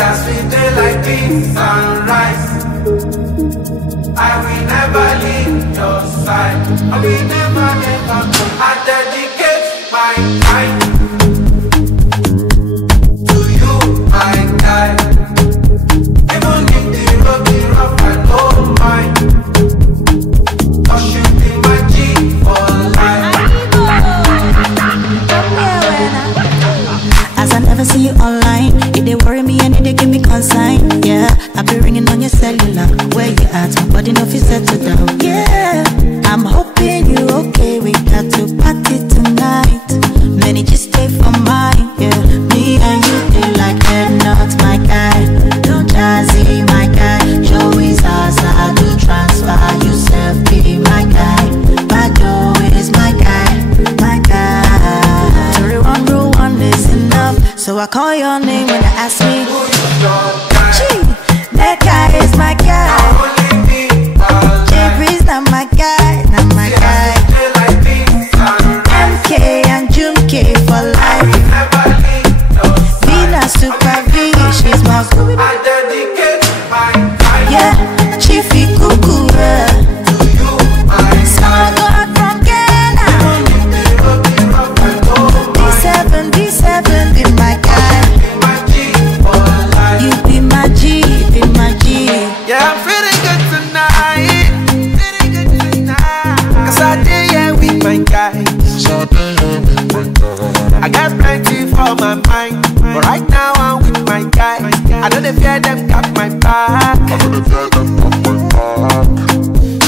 as we dey like beans and rice, I will never leave your side. I will never ever go. I dedicate my time to you, my guy. Even if the road is rough, I don't mind, 'cause you be my G for life. As I never see you online, if they worry me and if they give me consign, yeah, I be ringing on your cellular. Where you at? My body no fit settle down. Yeah, I'm hoping you okay. We got to party tonight. Many just stay for mine. Yeah, me and you feel like they're not my guy. Don't jazzy my guy. Show his ass how to transfer yourself. Be my guy. My dough is my guy. My guy. To rule one is enough. So I call your name when I ask me who's your guy. That guy is my guy. Now only me, my life. Jeffrey's not my guy, not my See, guy. I stay like beans and rice. MK and Jumk for I life. will never leave your Vina side. Super V, she's my I dedicate my time, yeah, Chiefy Cuckoo, to you, my so I side. go out from Ghana. Even if the road is rough, I don't mind. D7 be my guy. Be my G for life. You be my G, be my G. Yeah, I'm feeling good tonight. 'Cause I did yeah with my guys. I got plenty for my mind, but right now I'm with my guys. I know they fear them got my back.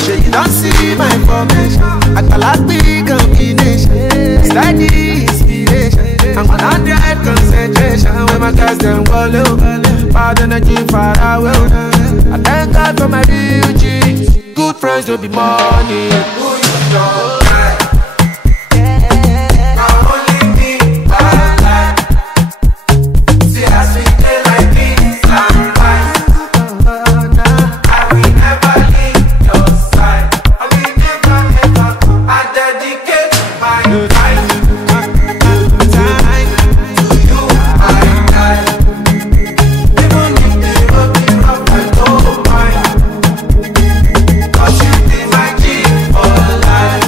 So you don't see my information. I got like big combination. Steady inspiration. I'm on 100 concentration. When my guys them follow, bad energy far away. I thank God for my beauty. Good friends don't be money. Who's your guy? Now only me, my life. See as we play like beans and rice. I will never leave your side. I will never ever go. I dedicate my time to you, my guy. Even if the road is rough, I don't mind, 'cause you be my G for life.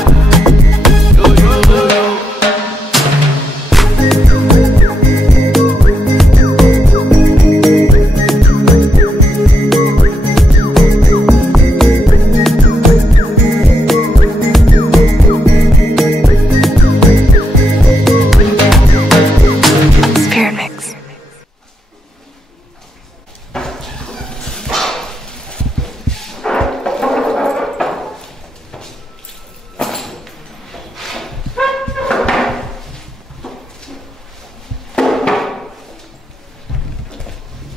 Spirit Mix.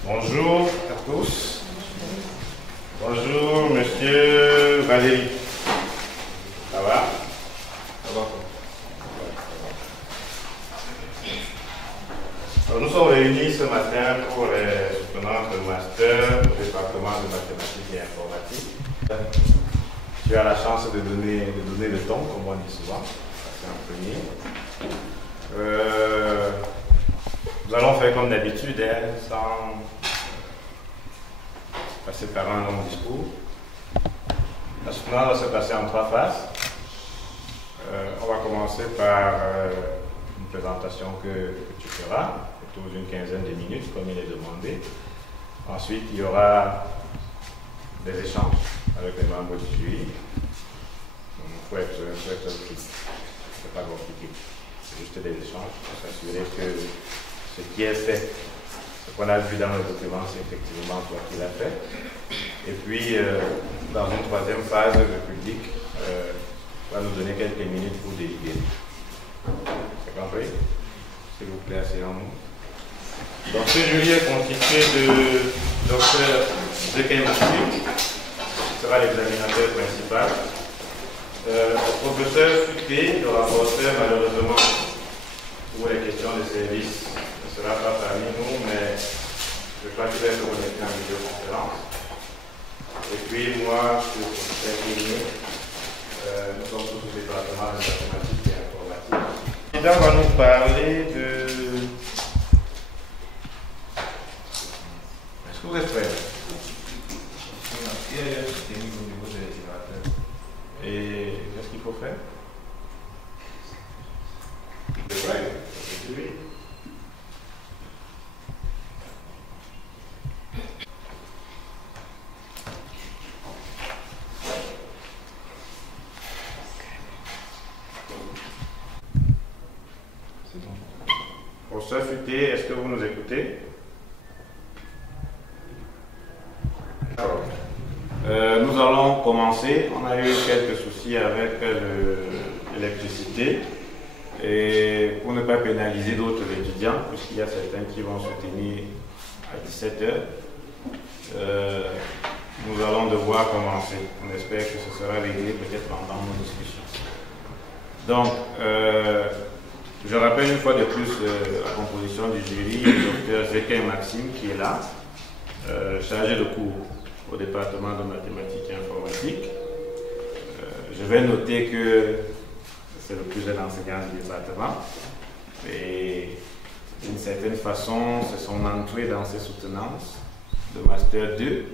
Bonjour à tous. Bonjour, monsieur Valérie. Ça va? Ça va. Alors, nous sommes réunis ce matin pour les soutenants de master au département de mathématiques et informatique. Tu as la chance de donner le ton, comme on dit souvent. Ça, c'est un premier. Nous allons faire comme d'habitude, sans passer par un long discours. La soutenance va se passer en 3 phases. On va commencer par une présentation que tu feras, autour d'une quinzaine de minutes, comme il est demandé. Ensuite, il y aura des échanges avec les membres du jury. Il faut être pris. C'est pas compliqué. C'est juste des échanges pour s'assurer que ce qui est fait, ce qu'on a vu dans le document, c'est effectivement toi qui l'as fait. Et puis, dans une troisième phase, le public va nous donner quelques minutes pour délibérer. C'est compris? S'il vous plaît, asseyons-nous. Donc, ce jury est constitué de Dr. Zekai Mathieu, qui sera l'examinateur principal. Le professeur Futé, le rapporteur, malheureusement, pour les questions de service, ne sera pas parmi nous, mais je crois qu'il va être connecté en vidéoconférence. Et puis moi, je suis le professeur Kémy, nous sommes tous au département de mathématiques et informatique. Le président va nous parler de Est-ce que vous êtes prêts? Il y a un technique au niveau de l'intégrateur. Et qu'est-ce qu'il faut faire? Professeur Futé, est-ce que vous nous écoutez? D'accord. Nous allons commencer. On a eu quelques soucis avec l'électricité. Et pour ne pas pénaliser d'autres étudiants, puisqu'il y a certains qui vont soutenir à 17 h, nous allons devoir commencer. On espère que ce sera réglé peut-être pendant nos discussions. Donc, je rappelle une fois de plus la composition du jury, le docteur Zekin Maxime qui est là, chargé de cours au département de mathématiques et informatique. Je vais noter que c'est le plus jeune enseignant du département et d'une certaine façon, c'est son entrée dans ses soutenances de Master 2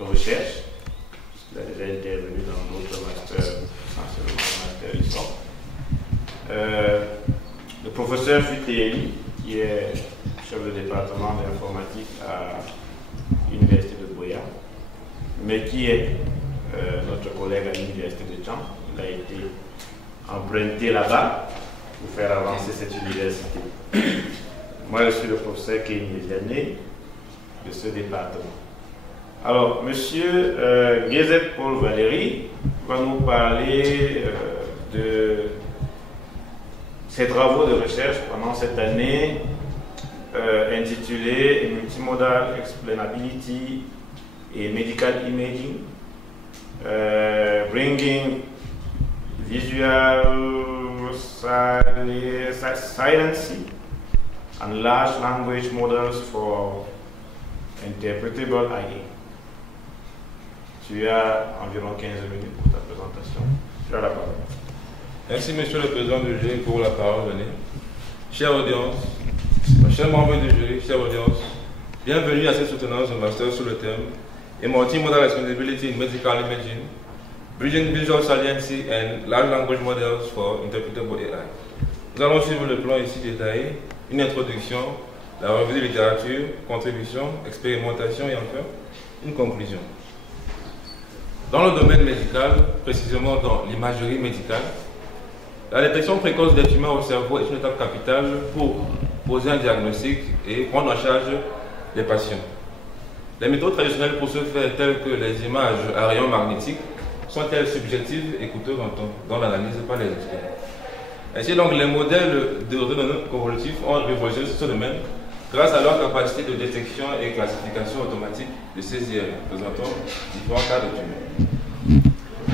de recherche, puisqu'il a déjà intervenu dans d'autres masters, essentiellement Master Histoire. Le professeur Futéli, qui est chef de département d'informatique à l'Université de Boya, mais qui est notre collègue à l'Université de Caen. Il a été emprunté là-bas pour faire avancer cette université. Moi, je suis le professeur Kenny Vianney de ce département. Alors, monsieur Gézet Paul Valéry va nous parler de ses travaux de recherche pendant cette année intitulés Multimodal Explainability et Medical Imaging, Bringing Visual Science and Large Language Models for Interpretable IA. Tu as environ 15 minutes pour ta présentation. Tu as la parole. Merci Monsieur le Président du jury pour la parole donnée. Chère audience, chers membres du jury, chère audience, bienvenue à cette soutenance de master sur le thème Multimodal Explainability in Medical Imaging, Bridging Visual Saliency and Large Language Models for Interpretable AI. Nous allons suivre le plan ici détaillé, une introduction, la revue de littérature, contribution, expérimentation et enfin une conclusion. Dans le domaine médical, précisément dans l'imagerie médicale, la détection précoce des tumeurs au cerveau est une étape capitale pour poser un diagnostic et prendre en charge les patients. Les méthodes traditionnelles pour ce faire, telles que les images à rayons magnétiques, sont-elles subjectives et coûteuses dans l'analyse par les experts. Ainsi donc, les modèles de redondance corrélatifs ont révolutionné ce domaine grâce à leur capacité de détection et classification automatique de ces IRM, présentant différents cas de tumeurs.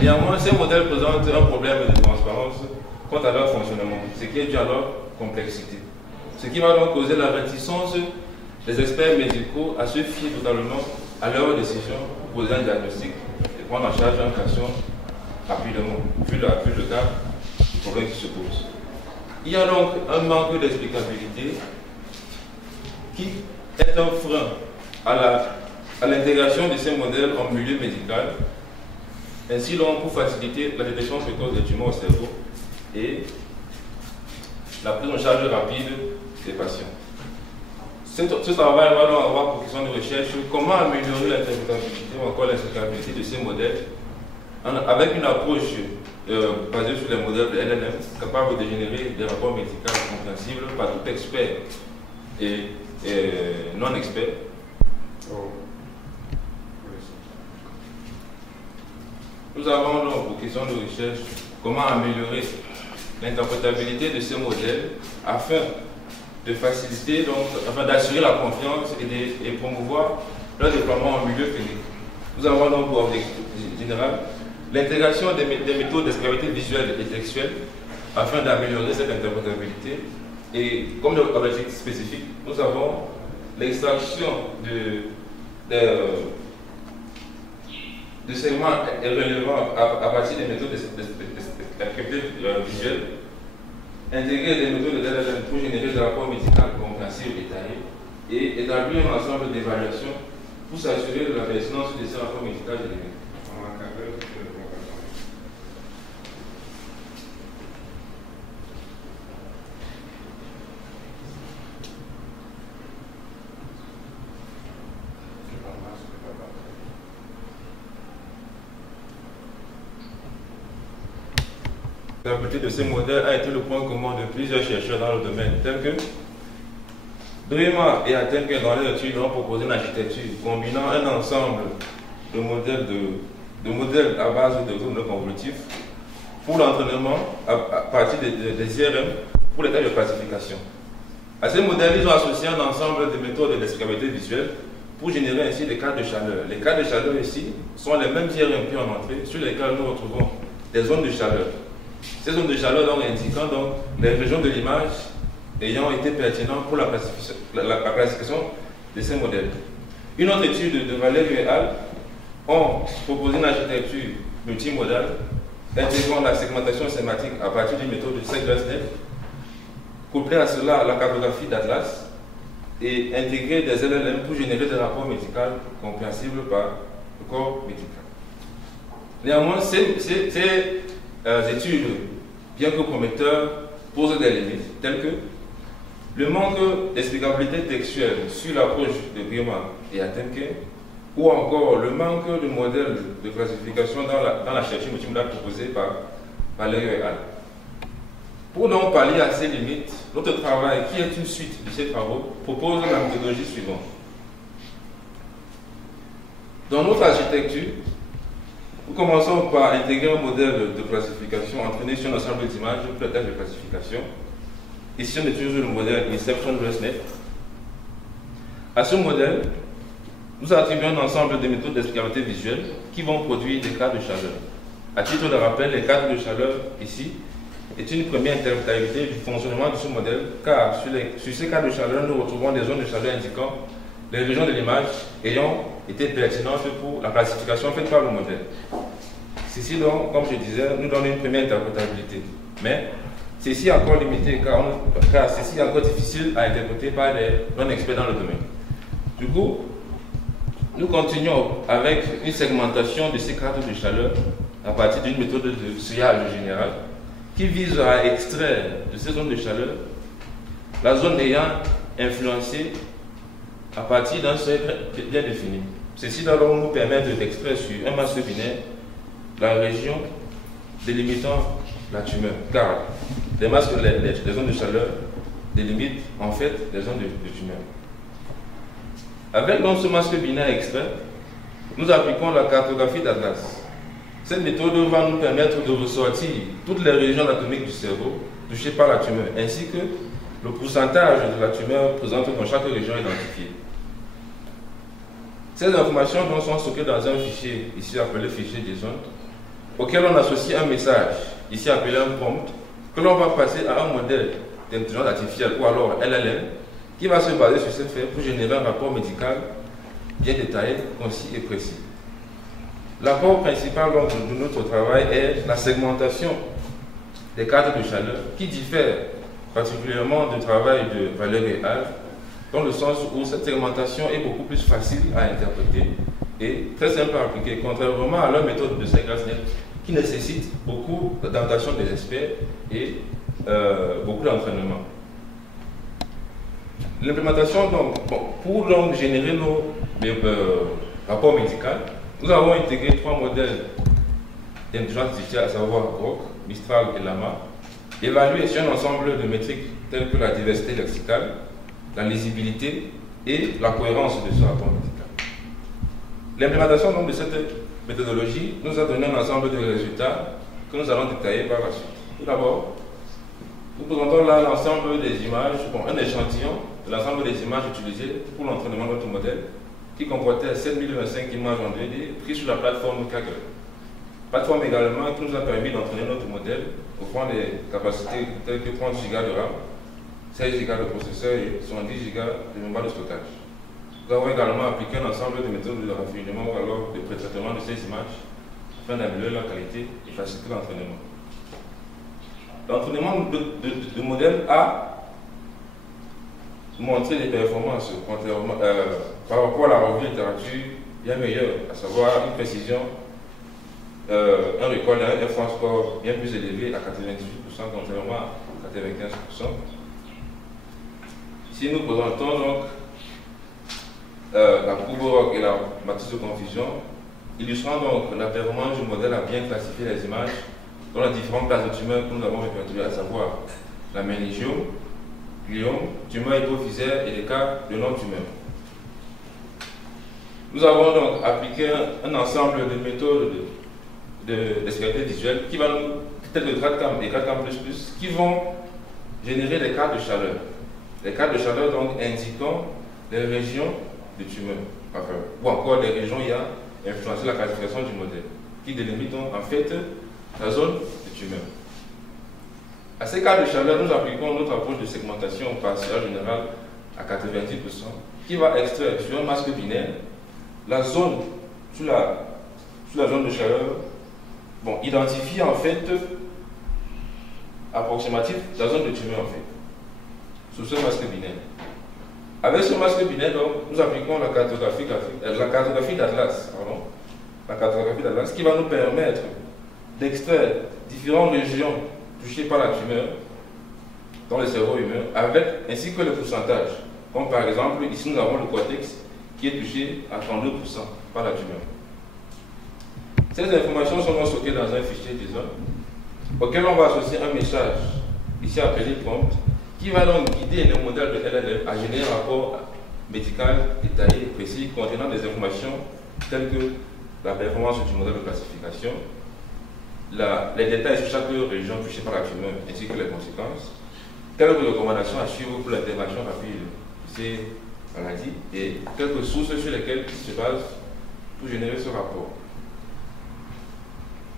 Néanmoins, ces modèles présentent un problème de transparence quant à leur fonctionnement, ce qui est dû à leur complexité. Ce qui va donc causer la réticence des experts médicaux à se fier totalement à leurs décisions pour poser un diagnostic et prendre en charge un patient rapidement, vu le cas du problème qui se pose. Il y a donc un manque d'explicabilité qui est un frein à l'intégration de ces modèles en milieu médical, ainsi donc pour faciliter la détection précoce des tumeurs au cerveau et la prise en charge rapide des patients. Ce travail va donc avoir pour question de recherche comment améliorer l'interprétabilité ou encore l'explicabilité de ces modèles avec une approche basée sur les modèles de LLM capable de générer des rapports médicaux compréhensibles par tout expert et non expert. Nous avons donc pour question de recherche comment améliorer l'interprétabilité de ces modèles afin de faciliter, donc, afin d'assurer la confiance et promouvoir leur déploiement en milieu clinique. Nous avons donc pour objectif général l'intégration des méthodes d'expérimentation visuelle et textuelle afin d'améliorer cette interprétabilité. Et comme objectif spécifique, nous avons l'extraction de segments relevant à partir des méthodes d'expérimentation visuelle, intégrer des méthodes de LLM pour générer des rapports médicaux compréhensibles et détaillés et établir un ensemble d'évaluations pour s'assurer de la pertinence de ces rapports médicaux générés. On va encadrer tout le comportement. La qualité de ces modèles a été le point commun de plusieurs chercheurs dans le domaine, tels que Brema et Atenke dans leur étude ont proposé une architecture combinant un ensemble de modèles à base de zones convolutifs pour l'entraînement à partir des IRM pour les tâches de classification. À ces modèles, ils ont associé un ensemble de méthodes d'explicabilité visuelle pour générer ainsi des cartes de chaleur. Les cartes de chaleur ici sont les mêmes IRMP en entrée sur lesquelles nous retrouvons des zones de chaleur. Ces zones de chaleur donc indiquant donc les régions de l'image ayant été pertinentes pour la classification de ces modèles. Une autre étude de Valérie et al. Ont proposé une architecture multimodale intégrant la segmentation sématique à partir d'une méthode de Segresnet, couplée à cela la cartographie d'Atlas et intégrer des LLM pour générer des rapports médicaux compréhensibles par le corps médical. Néanmoins, ces études, bien que prometteurs, posent des limites, telles que le manque d'explicabilité textuelle sur l'approche de Brema et Atenke, ou encore le manque de modèles de classification dans la chercheur multimodale proposée par Valérie et al. Pour donc pallier à ces limites, notre travail, qui est une suite de ces travaux, propose la méthodologie suivante. Dans notre architecture, nous commençons par intégrer un modèle de classification entraîné sur un ensemble d'images pour les tâches de classification. Ici, on utilise le modèle Inception-ResNet. À ce modèle, nous attribuons un ensemble de méthodes d'explicabilité visuelle qui vont produire des cartes de chaleur. À titre de rappel, les cartes de chaleur ici est une première interprétabilité du fonctionnement de ce modèle, car sur ces cartes de chaleur, nous retrouvons des zones de chaleur indiquant les régions de l'image ayant été pertinentes pour la classification faite par le modèle. Ceci donc, comme je disais, nous donne une première interprétabilité. Mais ceci est encore limité, car ceci est encore difficile à interpréter par les non-experts dans le domaine. Du coup, nous continuons avec une segmentation de ces cartes de chaleur à partir d'une méthode de sillage général qui vise à extraire de ces zones de chaleur la zone ayant influencé à partir d'un cercle bien défini. Ceci doit donc nous permettre d'extraire sur un masque binaire la région délimitant la tumeur, car les zones de chaleur délimitent en fait les zones de tumeur. Avec donc ce masque binaire extrait, nous appliquons la cartographie d'Atlas. Cette méthode va nous permettre de ressortir toutes les régions anatomiques du cerveau touchées par la tumeur, ainsi que le pourcentage de la tumeur présente dans chaque région identifiée. Ces informations donc sont stockées dans un fichier, ici appelé fichier JSON, auquel on associe un message, ici appelé un prompt, que l'on va passer à un modèle d'intelligence artificielle ou alors LLM, qui va se baser sur ces faits pour générer un rapport médical bien détaillé, concis et précis. L'apport principal de notre travail est la segmentation des cartes de chaleur qui diffère particulièrement du travail de Valérie et al. Dans le sens où cette segmentation est beaucoup plus facile à interpréter et très simple à appliquer, contrairement à leur méthode de Segresnet qui nécessite beaucoup d'adaptation des experts et beaucoup d'entraînement. L'implémentation, donc, pour donc générer nos rapports médicaux, nous avons intégré 3 modèles d'intelligence artificielle, à savoir Grok, Mistral et Lama, évalués sur un ensemble de métriques telles que la diversité lexicale, la lisibilité et la cohérence de ce rapport médical. L'implémentation donc de cette méthodologie nous a donné un ensemble de résultats que nous allons détailler par la suite. Tout d'abord, nous présentons là l'ensemble des images, un échantillon de l'ensemble des images utilisées pour l'entraînement de notre modèle, qui comportait 7025 images en 2D prises sur la plateforme Kaggle. Plateforme également qui nous a permis d'entraîner notre modèle, offrant des capacités telles que 30 Go de RAM, 16 Go de processeur et 70 Go de mémoire de stockage. Nous avons également appliqué un ensemble de méthodes de raffinement ou alors de pré-traitement de ces images afin d'améliorer leur qualité et faciliter l'entraînement. L'entraînement de modèle a montrer des performances par rapport à la revue littérature bien meilleure, à savoir une précision, un record, un franc score bien plus élevé à 98% contrairement à 95%. Si nous présentons donc la courbe ROC et la matrice de confusion, illustrant donc la performance du modèle à bien classifier les images dans les différentes classes de tumeurs que nous avons répertoriées, à savoir la méningiome, gliome, tumeur hypophysaire et les cas de non-tumeurs. Nous avons donc appliqué un ensemble de méthodes d'expérience visuelle qui va nous, telles que GradCam et GradCam++, qui vont générer des cartes de chaleur. Les cartes de chaleur donc indiquant les régions de tumeur, enfin, ou encore les régions y a influencé la classification du modèle, qui délimitent donc en fait la zone de tumeur. À ces cartes de chaleur, nous appliquons notre approche de segmentation partielle générale à 90%, qui va extraire sur un masque binaire la zone sous la zone de chaleur, bon, identifie en fait approximatif la zone de tumeur en fait, sous ce masque binaire. Avec ce masque binaire, donc, nous appliquons la cartographie d'Atlas, qui va nous permettre d'extraire différentes régions touchées par la tumeur dans le cerveau humain, ainsi que le pourcentage. Comme par exemple, ici nous avons le cortex qui est touché à 32% par la tumeur. Ces informations sont donc stockées dans un fichier JSON auquel on va associer un message, ici appelé prompt, qui va donc guider le modèle de LLM à générer un rapport médical détaillé et précis contenant des informations telles que la performance du modèle de classification, les détails sur chaque région touchée par la tumeur ainsi que les conséquences, quelques recommandations à suivre pour l'intervention rapide de ces maladies et quelques sources sur lesquelles il se base pour générer ce rapport.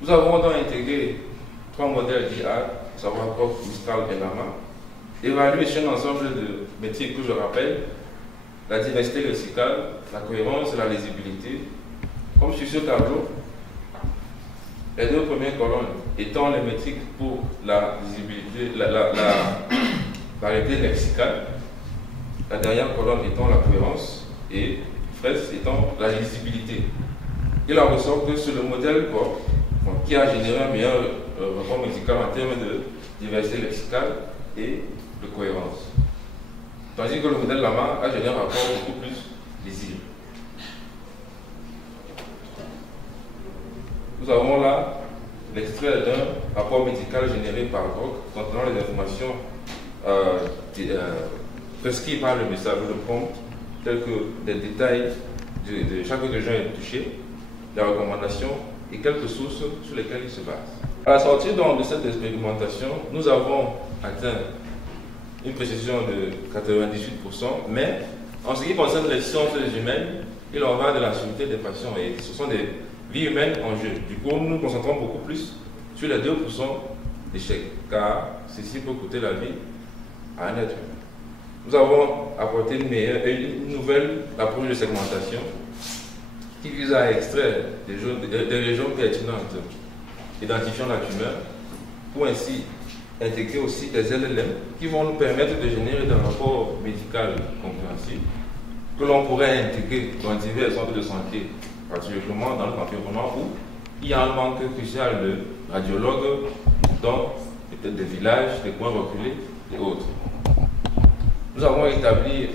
Nous avons donc intégré 3 modèles d'IA, à savoir Grok, Mistral et Llama, évalués sur un ensemble de métriques que je rappelle, la diversité lexicale, la cohérence et la lisibilité. Comme sur ce tableau, les 2 premières colonnes étant les métriques pour la lisibilité, la variété lexicale, la dernière colonne étant la cohérence et fraise étant la lisibilité. Il en ressort que c'est le modèle Grok qui a généré un meilleur rapport médical en termes de diversité lexicale et de cohérence. Tandis que le modèle Llama a généré un rapport beaucoup plus lisible. Nous avons là l'extrait d'un rapport médical généré par Grok contenant les informations prescrites par le message de prompt, tels que des détails de chaque région touchée, les recommandations et quelques sources sur lesquelles il se base. À la sortie donc, de cette expérimentation, nous avons atteint une précision de 98%, mais en ce qui concerne les sciences humaines, il en va de la sûreté des patients et ce sont des vies humaines en jeu. Du coup, nous nous concentrons beaucoup plus sur les 2% d'échecs, car ceci peut coûter la vie à un être humain. Nous avons apporté une nouvelle approche de segmentation qui vise à extraire des régions pertinentes identifiant la tumeur pour ainsi intégrer aussi des LLM qui vont nous permettre de générer des rapports médicaux compréhensibles que l'on pourrait intégrer dans divers centres de santé, particulièrement dans l'environnement où il y a un manque crucial de radiologues dans peut-être des villages, des coins reculés et autres. Nous avons établi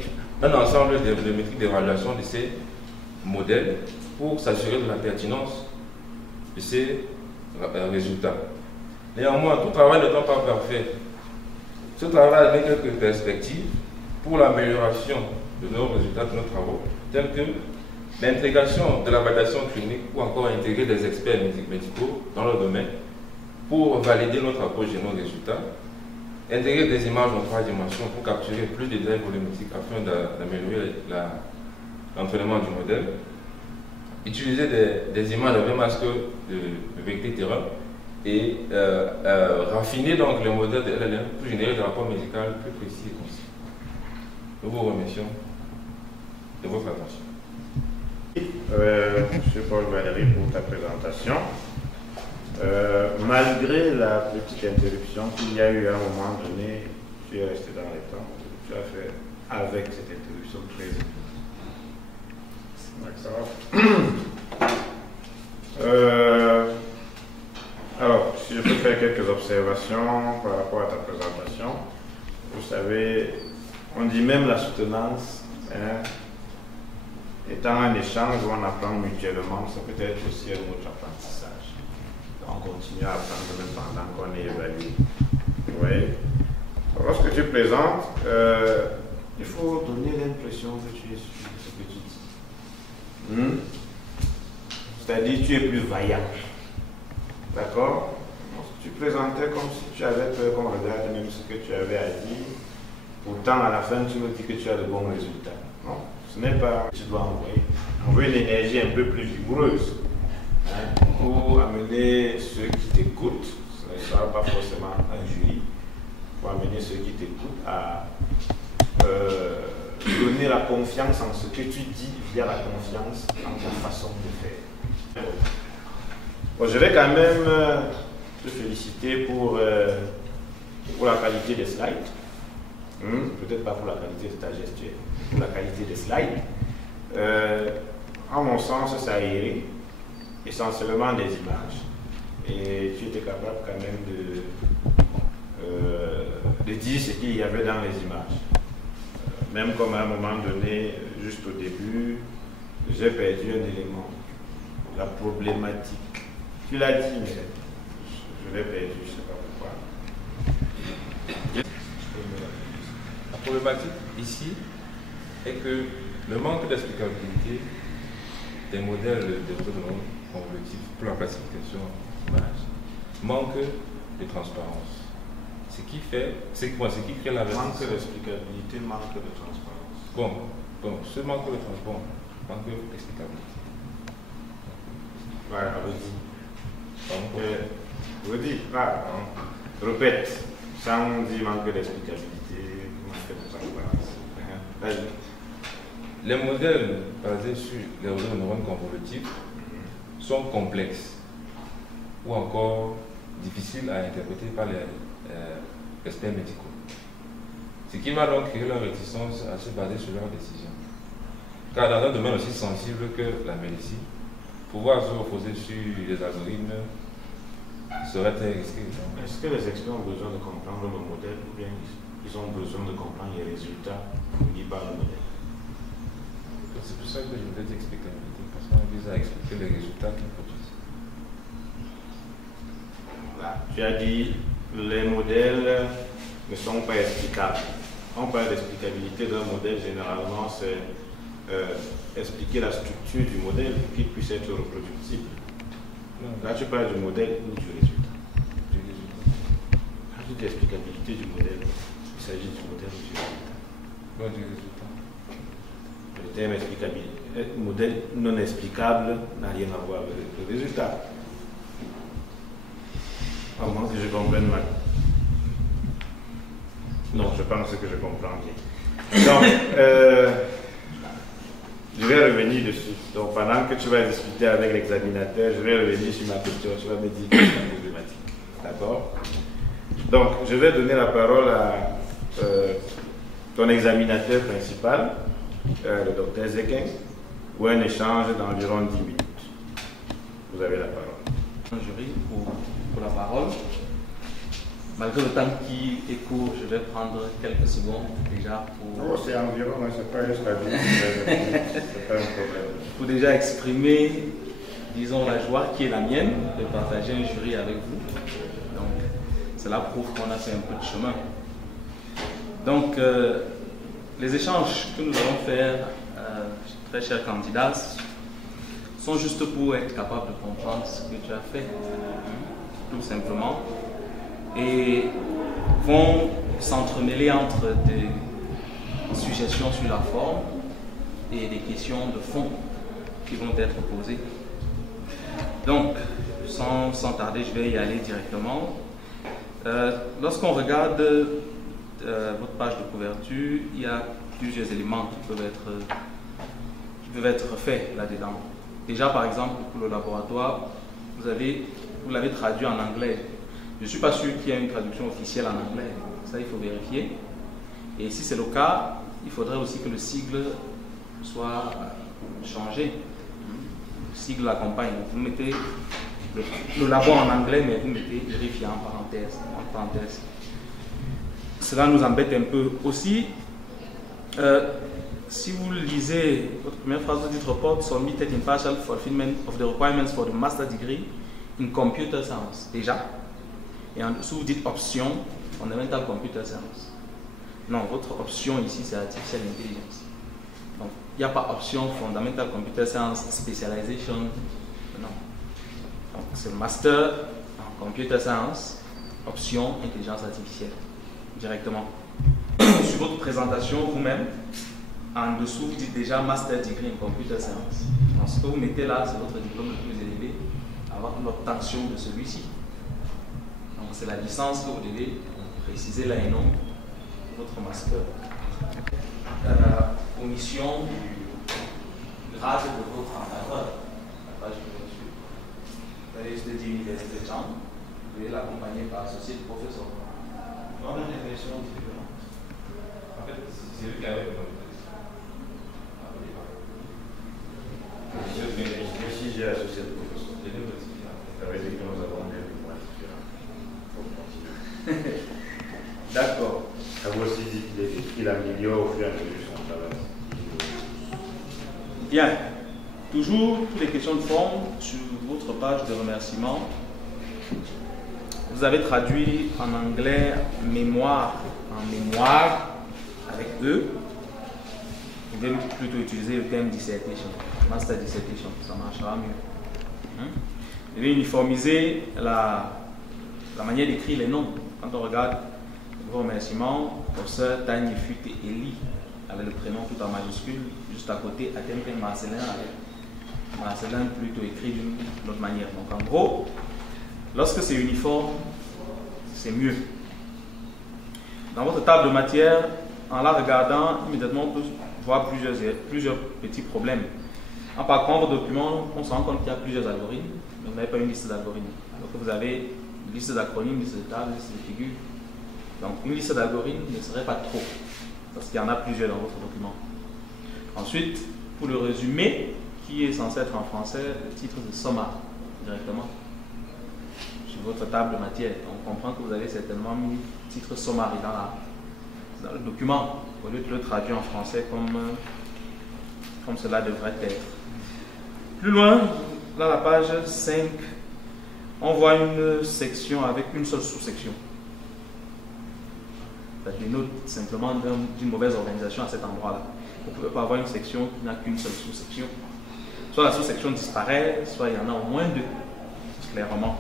un ensemble de métriques d'évaluation de ces modèles pour s'assurer de la pertinence de ces résultats. Néanmoins, tout travail n'étant pas parfait, ce travail a mis quelques perspectives pour l'amélioration de nos résultats, de nos travaux, tels que l'intégration de la validation clinique ou encore intégrer des experts médicaux dans le domaine pour valider notre approche et nos résultats, intégrer des images en 3 dimensions pour capturer plus de détails volumétriques afin d'améliorer l'entraînement du modèle, utiliser des images avec masque de vérité terrain et raffiner donc le modèle de LLM pour générer des rapports médicaux plus précis et concis. Nous vous remercions de votre attention. Monsieur Paul Valéry, pour ta présentation. Malgré la petite interruption qu'il y a eu à un moment donné, tu es resté dans les temps. Tu as fait avec cette introduction très D'accord. Alors, si je peux faire quelques observations par rapport à ta présentation, vous savez, on dit même la soutenance, hein, étant un échange où on apprend mutuellement, ça peut être aussi un autre apprentissage. On continue à apprendre même pendant qu'on est évalué. Vous voyez? Lorsque tu présentes, il faut donner l'impression que tu es sûr de ce que tu dis. C'est-à-dire tu es plus vaillant. D'accord? Tu présentais comme si tu avais peur qu'on regarde même ce que tu avais à dire. Pourtant, à la fin, tu me dis que tu as de bons résultats. Non, ce n'est pas ce que tu dois envoyer. On veut une énergie un peu plus vigoureuse, hein, pour amener ceux qui t'écoutent. Ce ne sera pas forcément un jury. Pour amener ceux qui t'écoutent à donner la confiance en ce que tu dis via la confiance en ta façon de faire. Bon, je vais quand même te féliciter pour la qualité des slides. Peut-être pas pour la qualité de ta gestuelle, mais pour la qualité des slides. En mon sens, ça a aéré essentiellement des images. Et tu étais capable quand même de dire ce qu'il y avait dans les images. Même comme à un moment donné, juste au début, j'ai perdu un élément, la problématique. Tu l'as dit, mais je l'ai perdu, je ne sais pas pourquoi. La problématique ici est que le manque d'explicabilité des modèles de réseau de normes convolutifs pour la classification d'images manque de transparence. Ce qui crée la réticence. Manque d'explicabilité, manque de transparence. Bon, ce manque de transparence, manque d'explicabilité. Ouais, redis, répète, sans dire manque d'explicabilité, manque de transparence. Les modèles basés sur les réseaux de neurones convolutifs sont complexes ou encore difficiles à interpréter par les experts médicaux. Ce qui va donc créer leur réticence à se baser sur leurs décisions. Car dans un domaine aussi sensible que la médecine, pouvoir se reposer sur les algorithmes serait très risqué. Est-ce que les experts ont besoin de comprendre le modèle ou bien ils ont besoin de comprendre les résultats fournis par le modèle? C'est pour ça que je voulais expliquer, parce qu'on vise à expliquer les résultats qu'ils produisent. Là, tu as dit les modèles ne sont pas explicables. On parle d'explicabilité d'un modèle, généralement, c'est expliquer la structure du modèle pour qu'il puisse être reproductible. Non. Là, tu parles du modèle ou du résultat. Du résultat. Quand tu dis explicabilité du modèle, il s'agit du modèle ou du résultat. Non, du résultat. Le terme explicabilité, modèle non explicable n'a rien à voir avec le résultat. À moins que je comprenne mal. Non, je pense que je comprends bien. Donc, je vais revenir dessus. Donc, pendant que tu vas discuter avec l'examinateur, je vais revenir sur ma question. Tu vas me dire quelle est la problématique. D'accord? Donc, je vais donner la parole à ton examinateur principal, le docteur Zekin, ou un échange d'environ 10 minutes. Vous avez la parole. Un jury pour la parole. Malgré le temps qui est court, je vais prendre quelques secondes déjà pour... Oh, c'est environ, c'est pas juste la vie, c'est pas un problème. Pour déjà exprimer, disons, la joie qui est la mienne de partager un jury avec vous. Donc, cela prouve qu'on a fait un peu de chemin. Donc, les échanges que nous allons faire, très chers candidats, sont juste pour être capable de comprendre ce que tu as fait, tout simplement, et vont s'entremêler entre des suggestions sur la forme et des questions de fond qui vont être posées. Donc, sans tarder, je vais y aller directement. Lorsqu'on regarde votre page de couverture, il y a plusieurs éléments qui peuvent être faits là-dedans. Déjà, par exemple, pour le laboratoire, vous l'avez traduit en anglais. Je ne suis pas sûr qu'il y ait une traduction officielle en anglais. Ça, il faut vérifier. Et si c'est le cas, il faudrait aussi que le sigle soit changé. Le sigle accompagne. Vous mettez le labo en anglais, mais vous mettez Irifia en parenthèse. Cela nous embête un peu. Aussi, si vous lisez votre première phrase, vous dites report submitted in partial fulfillment of the requirements for the master degree in computer science. Déjà. Et en dessous, vous dites option fundamental computer science. Non, votre option ici, c'est artificial intelligence. Donc, il n'y a pas option fundamental computer science specialization. Non. Donc, c'est master en computer science, option intelligence artificielle. Directement. Sur votre présentation, vous-même, en dessous, vous dites déjà Master Degree in Computer Science. Donc, ce que vous mettez là, c'est votre diplôme le plus élevé, avec l'obtention de celui-ci. Donc, c'est la licence que vous devez préciser là et non votre master. Omission du grade de votre encadreur. La page de reçu. Vous avez juste dit l'université de Chang. Vous devez l'accompagner par associé de professeur. On a des versions différentes. En fait, c'est lui qui avait le Mais si j'ai associé de professeur, ça veut dire que nous avons des moyens différents. Il faut continuer. D'accord. Ça veut aussi dire qu'il améliore au fur et à mesure de son travail. Bien. Toujours toutes les questions de forme sur votre page de remerciement. Vous avez traduit en anglais mémoire en mémoire avec E. Vous pouvez plutôt utiliser le terme dissertation, master dissertation, ça marchera mieux. Vous devez uniformiser la manière d'écrire les noms. Quand on regarde vos remerciements, professeur Tani Fute Eli, avec le prénom tout en majuscule, juste à côté, Atempen Marcelin, avec Marcelin plutôt écrit d'une autre manière. Donc en gros, lorsque c'est uniforme, c'est mieux. Dans votre table de matière, en la regardant, immédiatement on peut voir plusieurs petits problèmes. En parcourant vos documents, on se rend compte qu'il y a plusieurs algorithmes, mais vous n'avez pas une liste d'algorithmes. Alors que vous avez une liste d'acronymes, une liste de tables, une liste de figures. Donc une liste d'algorithmes ne serait pas trop, parce qu'il y en a plusieurs dans votre document. Ensuite, pour le résumé, qui est censé être en français, le titre de Soma, directement, sur votre table de matière. Donc on comprend que vous avez certainement mis le titre Somari dans le document, au lieu de le traduire en français comme cela devrait être. Plus loin, dans la page 5, on voit une section avec une seule sous-section. Des notes simplement d'une mauvaise organisation à cet endroit-là. Vous ne pouvez pas avoir une section qui n'a qu'une seule sous-section. Soit la sous-section disparaît, soit il y en a au moins deux, clairement.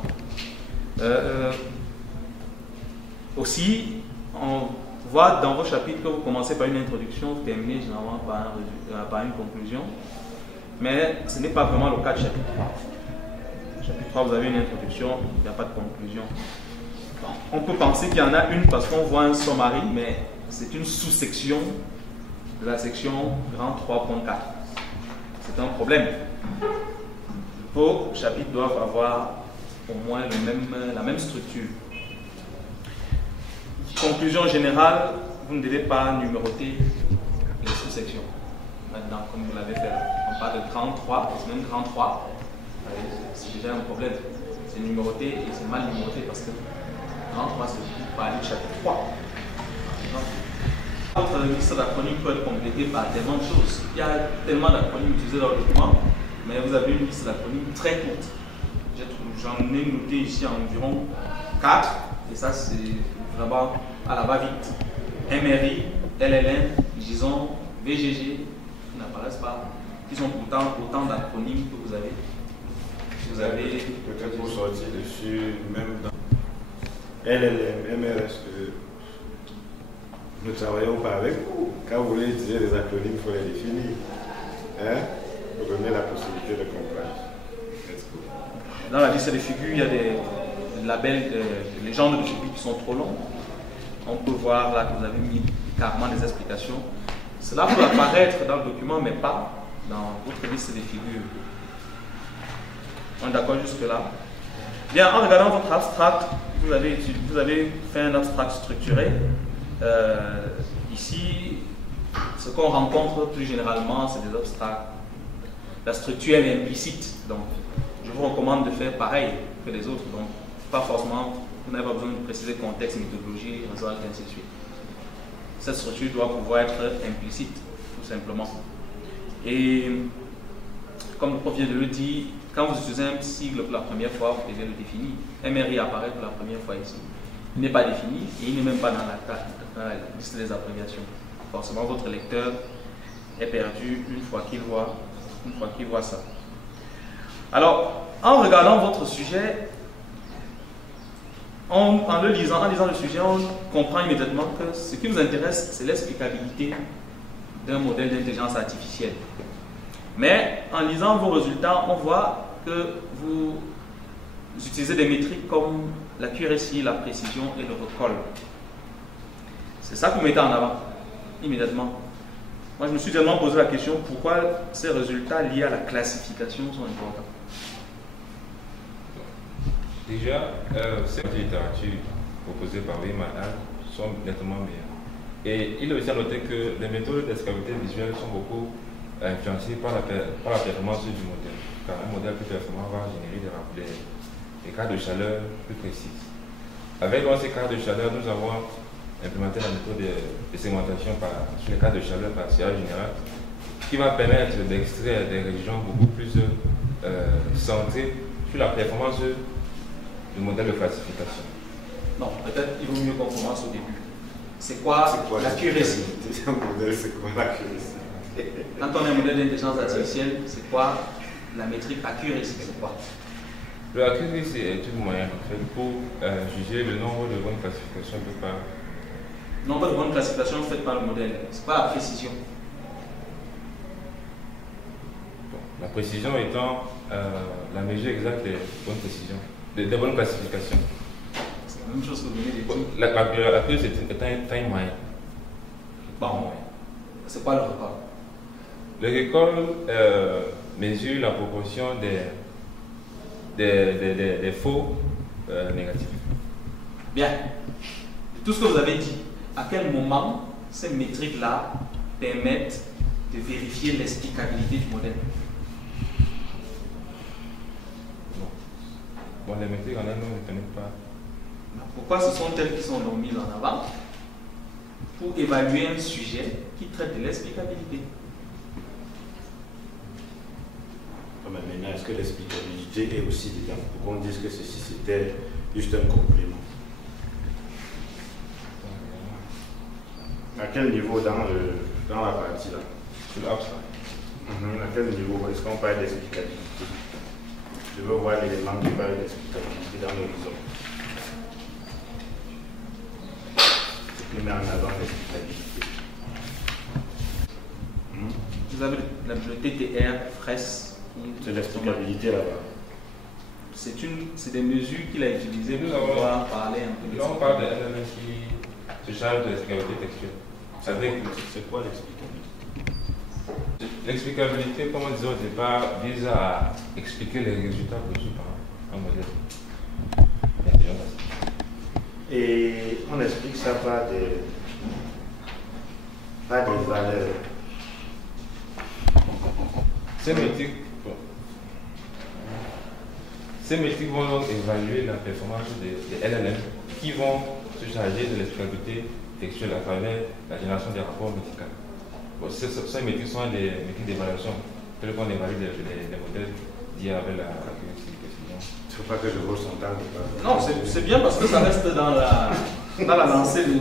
Aussi, on voit dans vos chapitres que vous commencez par une introduction, vous terminez généralement par une conclusion. Mais ce n'est pas vraiment le cas de chapitre 3. Chapitre 3, vous avez une introduction, il n'y a pas de conclusion. Donc, on peut penser qu'il y en a une parce qu'on voit un summary, mais c'est une sous-section de la section grand 3.4. C'est un problème. Vos chapitres doivent avoir au moins la même structure. Conclusion générale, vous ne devez pas numéroter les sous-sections. Maintenant, comme vous l'avez fait là. On parle de grand 3, c'est même grand 3. C'est déjà un problème. C'est numéroté et c'est mal numéroté parce que grand 3, c'est pour parler de chapitre 3. Votre liste d'acronymes peut être complétée par tellement de choses. Il y a tellement d'acronymes utilisés dans le document, mais vous avez une liste d'acronymes très courte. J'en ai noté ici environ 4, et ça c'est vraiment à la va-vite. MRI, LLN, disons VGG, qui n'apparaissent pas, qui sont pourtant autant d'acronymes que vous avez. Vous avez peut-être pour sortir dessus, même dans LLM, MRS, nous travaillons pas avec vous. Quand vous voulez utiliser des acronymes, il faut les définir. Hein? Pour donner la possibilité de comprendre. Dans la liste des figures, il y a des labels, des légendes de chapitres qui sont trop longs. On peut voir là que vous avez mis carrément des explications. Cela peut apparaître dans le document, mais pas dans votre liste des figures. On est d'accord jusque-là? Bien, en regardant votre abstract, vous avez fait un abstract structuré. Ici, Ce qu'on rencontre plus généralement, c'est des obstacles. La structure elle est implicite, donc je vous recommande de faire pareil que les autres. Donc, pas forcément, vous n'avez pas besoin de préciser contexte, méthodologie, résultat, et ainsi de suite. Cette structure doit pouvoir être implicite, tout simplement. Et comme le prof vient de le dire, quand vous utilisez un sigle pour la première fois, vous devez le définir. MRI apparaît pour la première fois ici. Il n'est pas défini et il n'est même pas dans la liste des abréviations. Forcément, votre lecteur est perdu une fois qu'il voit ça. Alors, en regardant votre sujet, en lisant le sujet, on comprend immédiatement que ce qui vous intéresse, c'est l'explicabilité d'un modèle d'intelligence artificielle. Mais en lisant vos résultats, on voit que vous utilisez des métriques comme l'accuracy, la précision et le recall. C'est ça que vous mettez en avant, immédiatement. Moi, je me suis tellement posé la question, pourquoi ces résultats liés à la classification sont importants? Déjà, ces littératures proposées par Weyman sont nettement meilleures. Et il a aussi noté que les méthodes d'escalabilité visuelle sont beaucoup influencées par la performance du modèle. Car un modèle plus performant va générer des cartes de chaleur plus précises. Avec ces cartes de chaleur, nous avons implémenté la méthode de segmentation sur les cartes de chaleur par sillage général, qui va permettre d'extraire des régions beaucoup plus centrées sur la performance du modèle de classification. Non, peut-être il vaut mieux qu'on commence au début. C'est quoi l'accuracy? C'est quoi l'accuracy? Quand on a un modèle d'intelligence artificielle, c'est quoi la métrique accuracy? C'est quoi? L'accuracy est une moyenne en fait, pour juger le nombre de bonnes classifications de par. Nombre de bonnes classifications faites par le modèle. C'est pas la précision. Bon, la précision étant la mesure exacte des bonnes précisions, des bonnes classifications. C'est la même chose que vous venez de dire. L'accuracy est un moyen. Bon, c'est quoi le record? Le recall mesure la proportion des faux négatifs. Bien. Tout ce que vous avez dit, à quel moment ces métriques-là permettent de vérifier l'explicabilité du modèle? Bon, les métriques en elles-mêmes ne permettent pas. Pourquoi ce sont elles qui sont mises en avant? Pour évaluer un sujet qui traite de l'explicabilité. Maintenant, est-ce que l'explicabilité est aussi dedans? Pour qu'on dise que ceci c'était juste un complément? À quel niveau dans la partie là? Sur l'abstract. À quel niveau est-ce qu'on parle d'explicabilité? Je veux voir l'élément qui parle d'explicabilité dans l'horizon. Ce qui met en avant l'explicabilité. Vous avez le TTR, FRES. C'est l'explicabilité là-bas. C'est des mesures qu'il a utilisées pour pouvoir parler un peu de là, on parle de LLM qui se charge de l'explicabilité textuelle. C'est quoi l'explicabilité? L'explicabilité, comme on disait au départ, vise à expliquer les résultats produits par un modèle. Et on explique ça par des valeurs. Ces métriques vont donc évaluer la performance des LLM qui vont se charger de l'explicabilité textuelle à travers la génération des rapports médicaux. Bon, ces métriques sont des métriques d'évaluation, telles qu'on évalue les modèles liés avec la précision. Il ne faut pas que je vois son temps. Non, c'est bien parce que ça reste dans la lancée de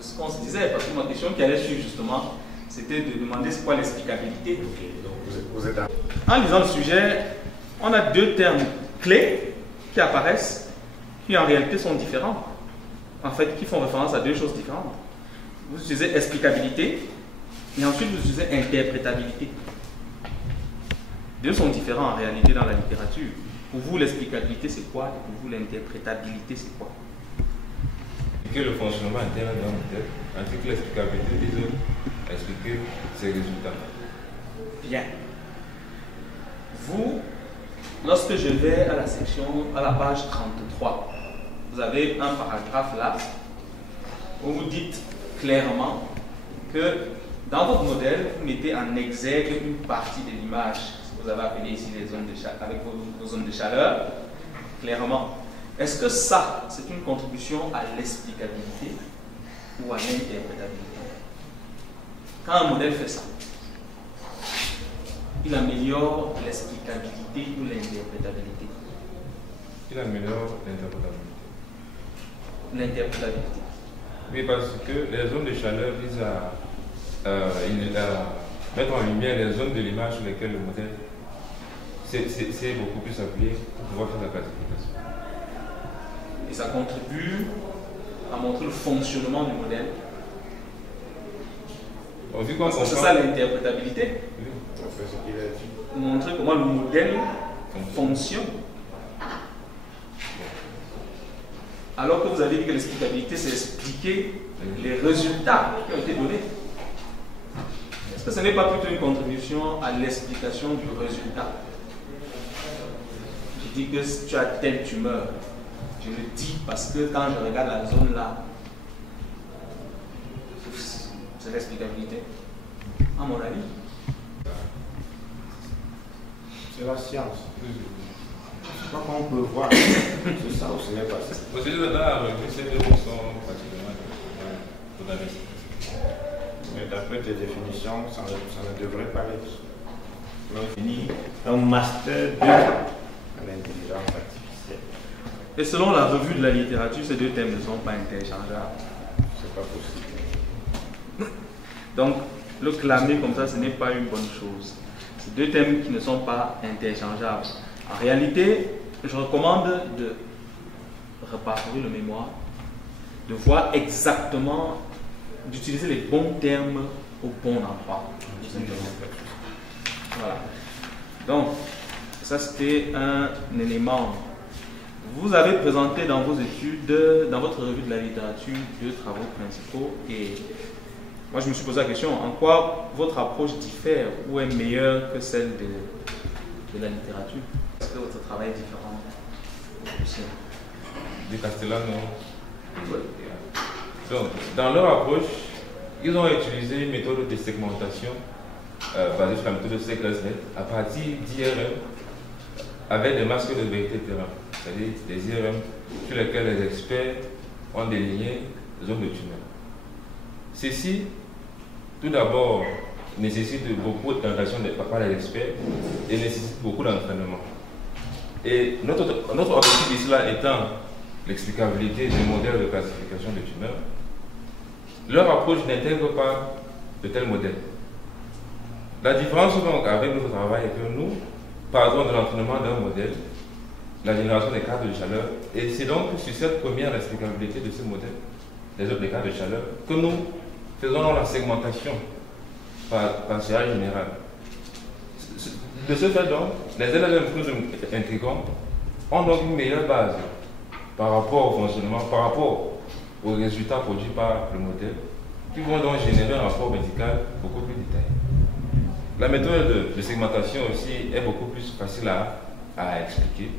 ce qu'on se disait. Parce que ma question qui allait suivre justement, c'était de demander c'est quoi l'explicabilité. En lisant le sujet, on a deux termes clés qui apparaissent, qui en réalité sont différents. En fait, qui font référence à deux choses différentes. Vous utilisez explicabilité et ensuite vous utilisez interprétabilité. Deux sont différents en réalité dans la littérature. Pour vous, l'explicabilité c'est quoi et pour vous, l'interprétabilité c'est quoi? Que le fonctionnement interne d'un modèle, ainsi que l'explicabilité vise à expliquer ses résultats. Bien. Vous, lorsque je vais à la page 33, vous avez un paragraphe là où vous dites clairement que dans votre modèle, vous mettez en exergue une partie de l'image. Vous avez appelé ici les zones de chaleur, avec vos zones de chaleur, clairement. Est-ce que ça, c'est une contribution à l'explicabilité ou à l'interprétabilité? Quand un modèle fait ça, il améliore l'explicabilité ou l'interprétabilité? Il améliore l'interprétabilité. L'interprétabilité. Oui, parce que les zones de chaleur visent à mettre en lumière les zones de l'image sur lesquelles le modèle c'est beaucoup plus appuyé pour pouvoir faire la classification. Et ça contribue à montrer le fonctionnement du modèle. C'est ça l'interprétabilité. Oui. Montrer comment le modèle fonctionne. Alors que vous avez dit que l'explicabilité, c'est expliquer les résultats qui ont été donnés. Est-ce que ce n'est pas plutôt une contribution à l'explication du résultat? Je dis que si tu as telle tumeur, je le dis parce que quand je regarde la zone là, c'est l'explicabilité. À mon avis. C'est la science. Je crois qu'on peut voir. C'est ça ou ce n'est pas ça. Parce que dans la revue, ces deux mots sont pratiquement condamnés. Mais d'après tes définitions, ça ne devrait pas l'être. On a fini un master 2 en intelligence artificielle. Et selon la revue de la littérature, ces deux thèmes ne sont pas interchangeables. C'est pas possible. Donc, le clamer comme ça, ce n'est pas une bonne chose. C'est deux thèmes qui ne sont pas interchangeables. En réalité, je recommande de reparcourir le mémoire, de voir exactement, d'utiliser les bons termes au bon endroit. Voilà. Donc, ça c'était un élément. Vous avez présenté dans vos études, dans votre revue de la littérature, deux travaux principaux et moi je me suis posé la question, en quoi votre approche diffère ou est meilleure que celle de la littérature? Est-ce que votre travail est différent aussi? Du Castellano. Donc, dans leur approche, ils ont utilisé une méthode de segmentation basée sur la méthode de Segles-Net à partir d'IRM avec des masques de vérité terrain, c'est-à-dire des IRM sur lesquels les experts ont déligné des zones de tumeur. Ceci, tout d'abord, nécessite beaucoup d'orientation par les experts et nécessite beaucoup d'entraînement. Et notre objectif ici là étant l'explicabilité des modèles de classification de tumeurs, leur approche n'intègre pas de tel modèle. La différence donc avec notre travail est que nous partons de l'entraînement d'un modèle, la génération des cartes de chaleur, et c'est donc sur cette première explicabilité de ce modèle, des cartes de chaleur, que nous faisons la segmentation par tirage général. De ce fait donc, les élèves que nous intégrons ont donc une meilleure base par rapport au fonctionnement, par rapport aux résultats produits par le modèle, qui vont donc générer un rapport médical beaucoup plus détaillé. La méthode de segmentation aussi est beaucoup plus facile à expliquer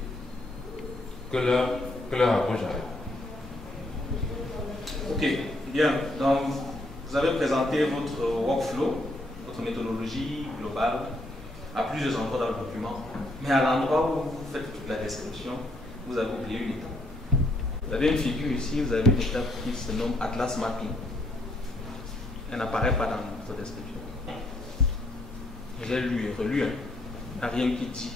que leur approche avec. Ok, bien. Donc, vous avez présenté votre workflow, votre méthodologie globale à plusieurs endroits dans le document. Mais à l'endroit où vous faites toute la description, vous avez oublié une étape. Vous avez une figure ici, vous avez une étape qui se nomme Atlas Mapping. Elle n'apparaît pas dans votre description. J'ai lu et relu, il n'y a rien qui dit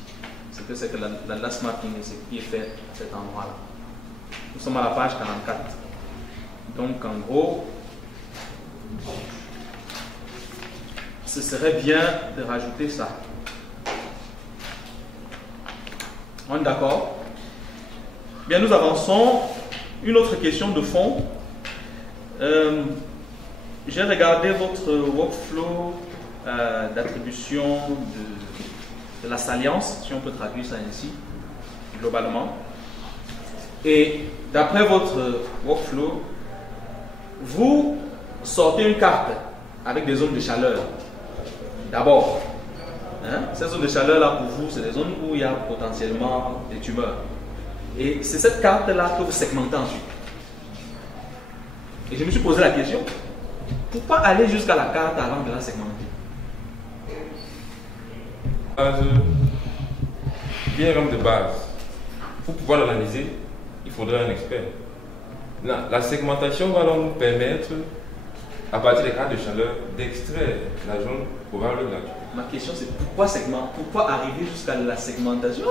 ce que c'est que l'Atlas Mapping et ce qui est fait à cet endroit-là. Nous sommes à la page 44. Donc en gros, ce serait bien de rajouter ça. On est d'accord? Bien, nous avançons. Une autre question de fond. J'ai regardé votre workflow d'attribution de la salience, si on peut traduire ça ainsi, globalement. Et d'après votre workflow, vous sortez une carte avec des zones de chaleur. D'abord, ces zones de chaleur là pour vous, c'est des zones où il y a potentiellement des tumeurs. Et c'est cette carte là que vous segmentez ensuite. Et je me suis posé la question, Pourquoi aller jusqu'à la carte avant de la segmenter? Diagramme de base. Pour pouvoir l'analyser, il faudrait un expert. La segmentation va donc nous permettre, à partir des cartes de chaleur, d'extraire la zone probable de la tumeur. Ma question c'est pourquoi arriver jusqu'à la segmentation?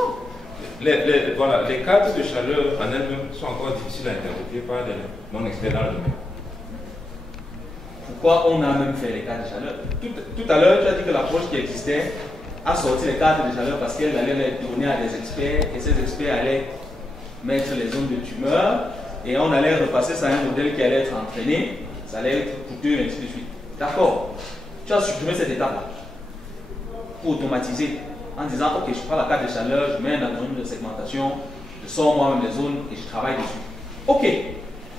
Voilà, les cartes de chaleur en elles-mêmes sont encore difficiles à interpréter par des non-experts dans le domaine. Pourquoi on a même fait les cartes de chaleur? Tout à l'heure, tu as dit que l'approche qui existait a sorti les cartes de chaleur parce qu'elle allait les donner à des experts et ces experts allaient mettre les zones de tumeur et on allait repasser ça à un modèle qui allait être entraîné, ça allait être coûteux et ainsi de suite. D'accord, tu as supprimé cette étape-là pour automatiser en disant ok, je prends la carte de chaleur, je mets un algorithme de segmentation, je sors moi-même les zones et je travaille dessus. Ok,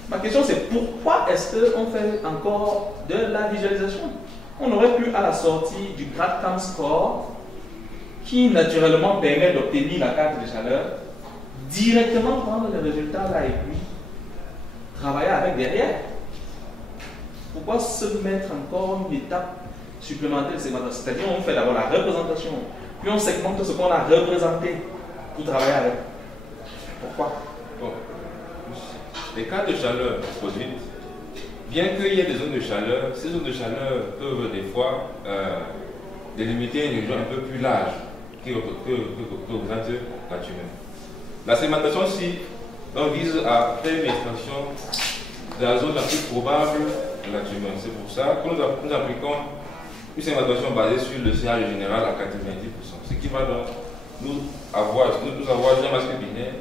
ma question c'est pourquoi est-ce qu'on fait encore de la visualisation? On aurait pu à la sortie du GradCam Score qui naturellement permet d'obtenir la carte de chaleur, directement prendre les résultats là et puis travailler avec derrière. Pourquoi se mettre encore une étape supplémentaire de segmentation? C'est-à-dire on fait d'abord la représentation, puis on segmente ce qu'on a représenté pour travailler avec. Pourquoi? Bon. Les cartes de chaleur produites, bien qu'il y ait des zones de chaleur, ces zones de chaleur peuvent des fois délimiter une région un peu plus large que représente la tumeur. La segmentation ici, on vise à faire une extraction de la zone la plus probable de la tumeur. C'est pour ça que nous appliquons une segmentation basée sur le CA général à 90%, ce qui va donc nous avoir sur un masque binaire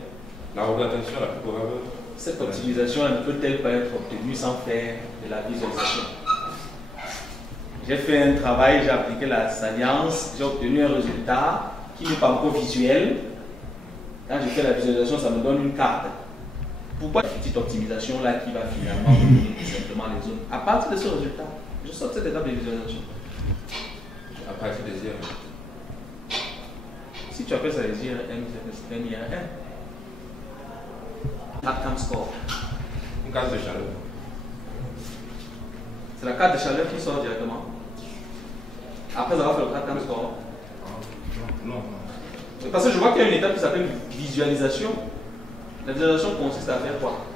la représentation la plus probable. Cette optimisation ne peut-elle pas être obtenue sans faire de la visualisation? J'ai fait un travail, j'ai appliqué la salience, j'ai obtenu un résultat qui n'est pas encore visuel. Quand je fais la visualisation, ça me donne une carte. Pourquoi la petite optimisation là qui va finalement me donner simplement les zones? À partir de ce résultat, je sors de cette étape de visualisation. À partir des IRM. Si tu appelles ça les IRM, c'est un IRM. GradCam Score. Une carte de chaleur. C'est la carte de chaleur qui sort directement. Après avoir fait le GradCam Score. Non. Parce que je vois qu'il y a une étape qui s'appelle visualisation. La visualisation consiste à faire quoi?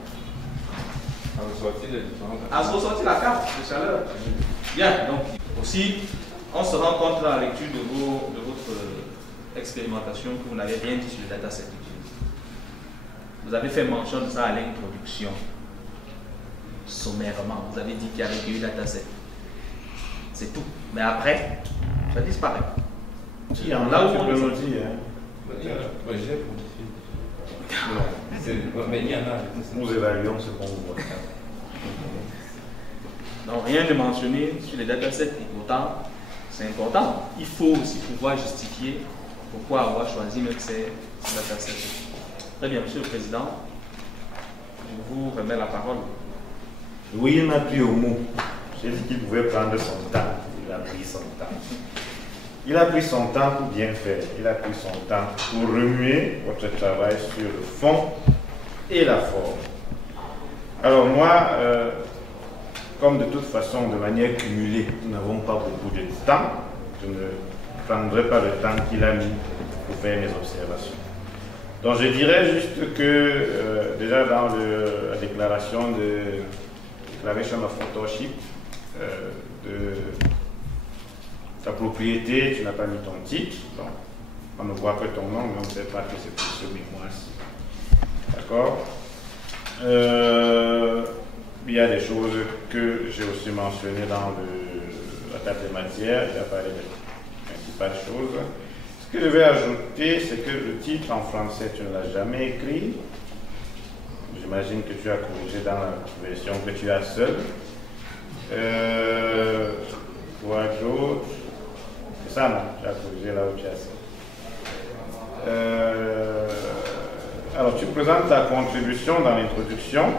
À ressortir les différentes. À ressortir la carte de chaleur. Bien, donc aussi, on se rend compte à la lecture de votre expérimentation que vous n'avez rien dit sur le dataset. Vous avez fait mention de ça à l'introduction. Sommairement, vous avez dit qu'il y avait eu dataset. C'est tout. Mais après, ça disparaît. Si, il y en a, tu peux nous dire. J'ai modifié. Mais il y en a. Nous évaluons ce qu'on voit. Donc rien de mentionné sur les datasets et pourtant c'est important. Il faut aussi pouvoir justifier pourquoi avoir choisi même ces datasets. Très bien, Monsieur le Président, je vous remets la parole. Oui, il m'a pris au mot. J'ai dit qu'il pouvait prendre son temps. Il a pris son temps. Il a pris son temps pour bien faire. Il a pris son temps pour remuer votre travail sur le fond et la forme. Alors moi, comme de toute façon, de manière cumulée, nous n'avons pas beaucoup de temps, je ne prendrai pas le temps qu'il a mis pour faire mes observations. Donc je dirais juste que déjà dans la déclaration de Declaration of Authorship de ta propriété, tu n'as pas mis ton titre, donc on ne voit que ton nom, mais on ne sait pas que c'est pour ce mémoire-ci. D'accord? Il y a des choses que j'ai aussi mentionnées dans la table des matières, il a parlé des principales choses. Ce que je vais ajouter, c'est que le titre en français, tu ne l'as jamais écrit. J'imagine que tu as corrigé dans la version que tu as seule. Quoi d'autre? C'est ça, non? Tu as corrigé là où tu as seule. Alors, tu présentes ta contribution dans l'introduction.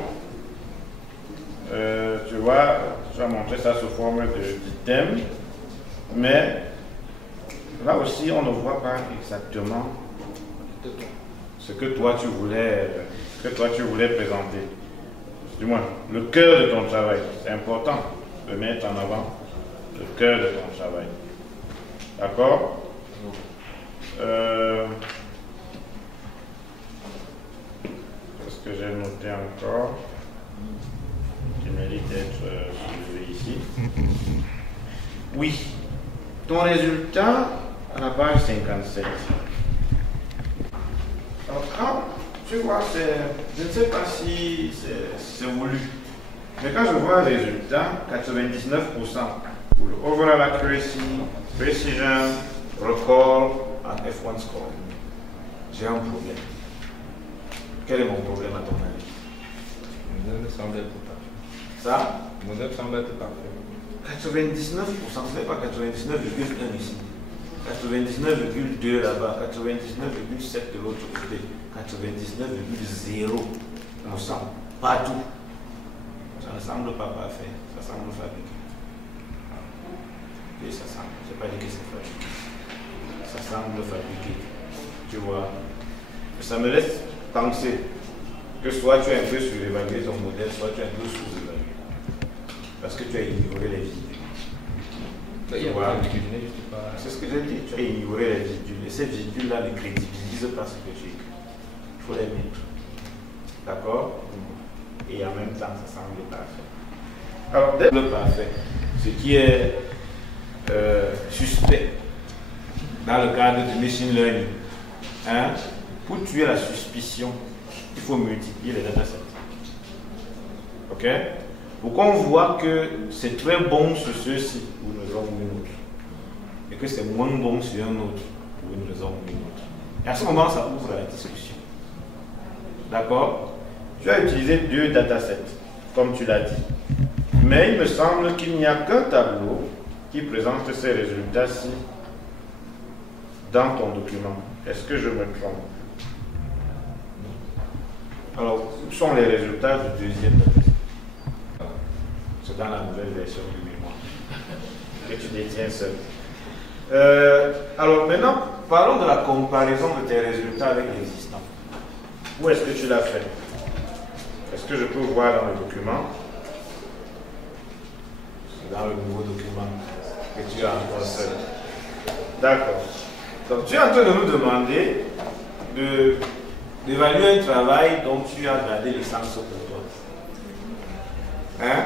Tu vois, tu as montré ça sous forme d'item, mais là aussi, on ne voit pas exactement ce que toi tu voulais présenter. Du moins, le cœur de ton travail, c'est important. de mettre en avant le cœur de ton travail. D'accord? Qu'est-ce que j'ai noté encore qui mérite d'être soulevé ici? Oui, ton résultat à la page 57. Alors, quand tu vois, je ne sais pas si c'est voulu, mais quand je vois le résultat, 99% pour le overall accuracy, precision, record, and F1 score, j'ai un problème. Quel est mon problème à ton avis? Le modèle semble être parfait. Ça? Le modèle semble être parfait. 99%, ce n'est pas 99,1 ici. 99,2 là-bas, 99,7 de l'autre côté, 99,0%. Partout. Ça ne semble pas parfait, ça semble fabriqué. Et ça semble, je n'ai pas dit que c'est fabriqué. Ça semble fabriqué. Tu vois. Ça me laisse penser que soit tu as un peu surévalué ton modèle, soit tu as un peu sous-évalué. Parce que tu as ignoré les vides. C'est ce que j'ai dit, tu as ignoré les virgules. Et ces virgules-là ne crédibilisent pas ce que j'ai écrit. Il faut les mettre. D'accord? Et en même temps, ça semble parfait. Alors, dès le parfait, ce qui est suspect dans le cadre du machine learning, hein, pour tuer la suspicion, il faut multiplier les datasets. Ok? Pour qu'on voit que c'est très bon sur ceux-ci pour une raison ou une autre, et que c'est moins bon sur un autre pour une raison ou une autre. Et à ce moment, ça ouvre la discussion. D'accord? Tu as utilisé 2 datasets, comme tu l'as dit. Mais il me semble qu'il n'y a qu'un tableau qui présente ces résultats-ci dans ton document. Est-ce que je me trompe? Alors, où sont les résultats du deuxième dataset? C'est dans la nouvelle version du mémoire que tu détiens seul. Alors maintenant, parlons de la comparaison de tes résultats avec l'existant. Où est-ce que tu l'as fait? Est-ce que je peux voir dans le document? C'est dans le nouveau document que tu as encore seul. D'accord. Donc tu es en train de nous demander d'évaluer un travail dont tu as gardé le sens pour toi. Hein?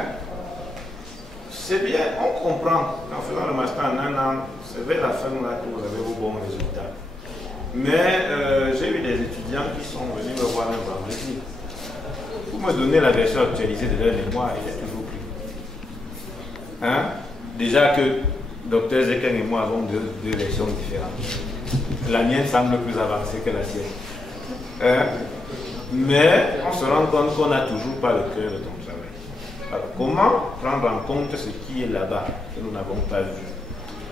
C'est bien, on comprend. En faisant le master en 1 an, c'est vers la fin là que vous avez vos bons résultats. Mais j'ai eu des étudiants qui sont venus me voir un vendredi. Pour me donner la version actualisée de leur mémoire, il est toujours pris. Hein? Déjà que Dr Zeken et moi avons deux versions différentes. La mienne semble plus avancée que la sienne. Hein? Mais on se rend compte qu'on n'a toujours pas le cœur de ton travail. Alors, comment prendre en compte ce qui est là-bas, que nous n'avons pas vu,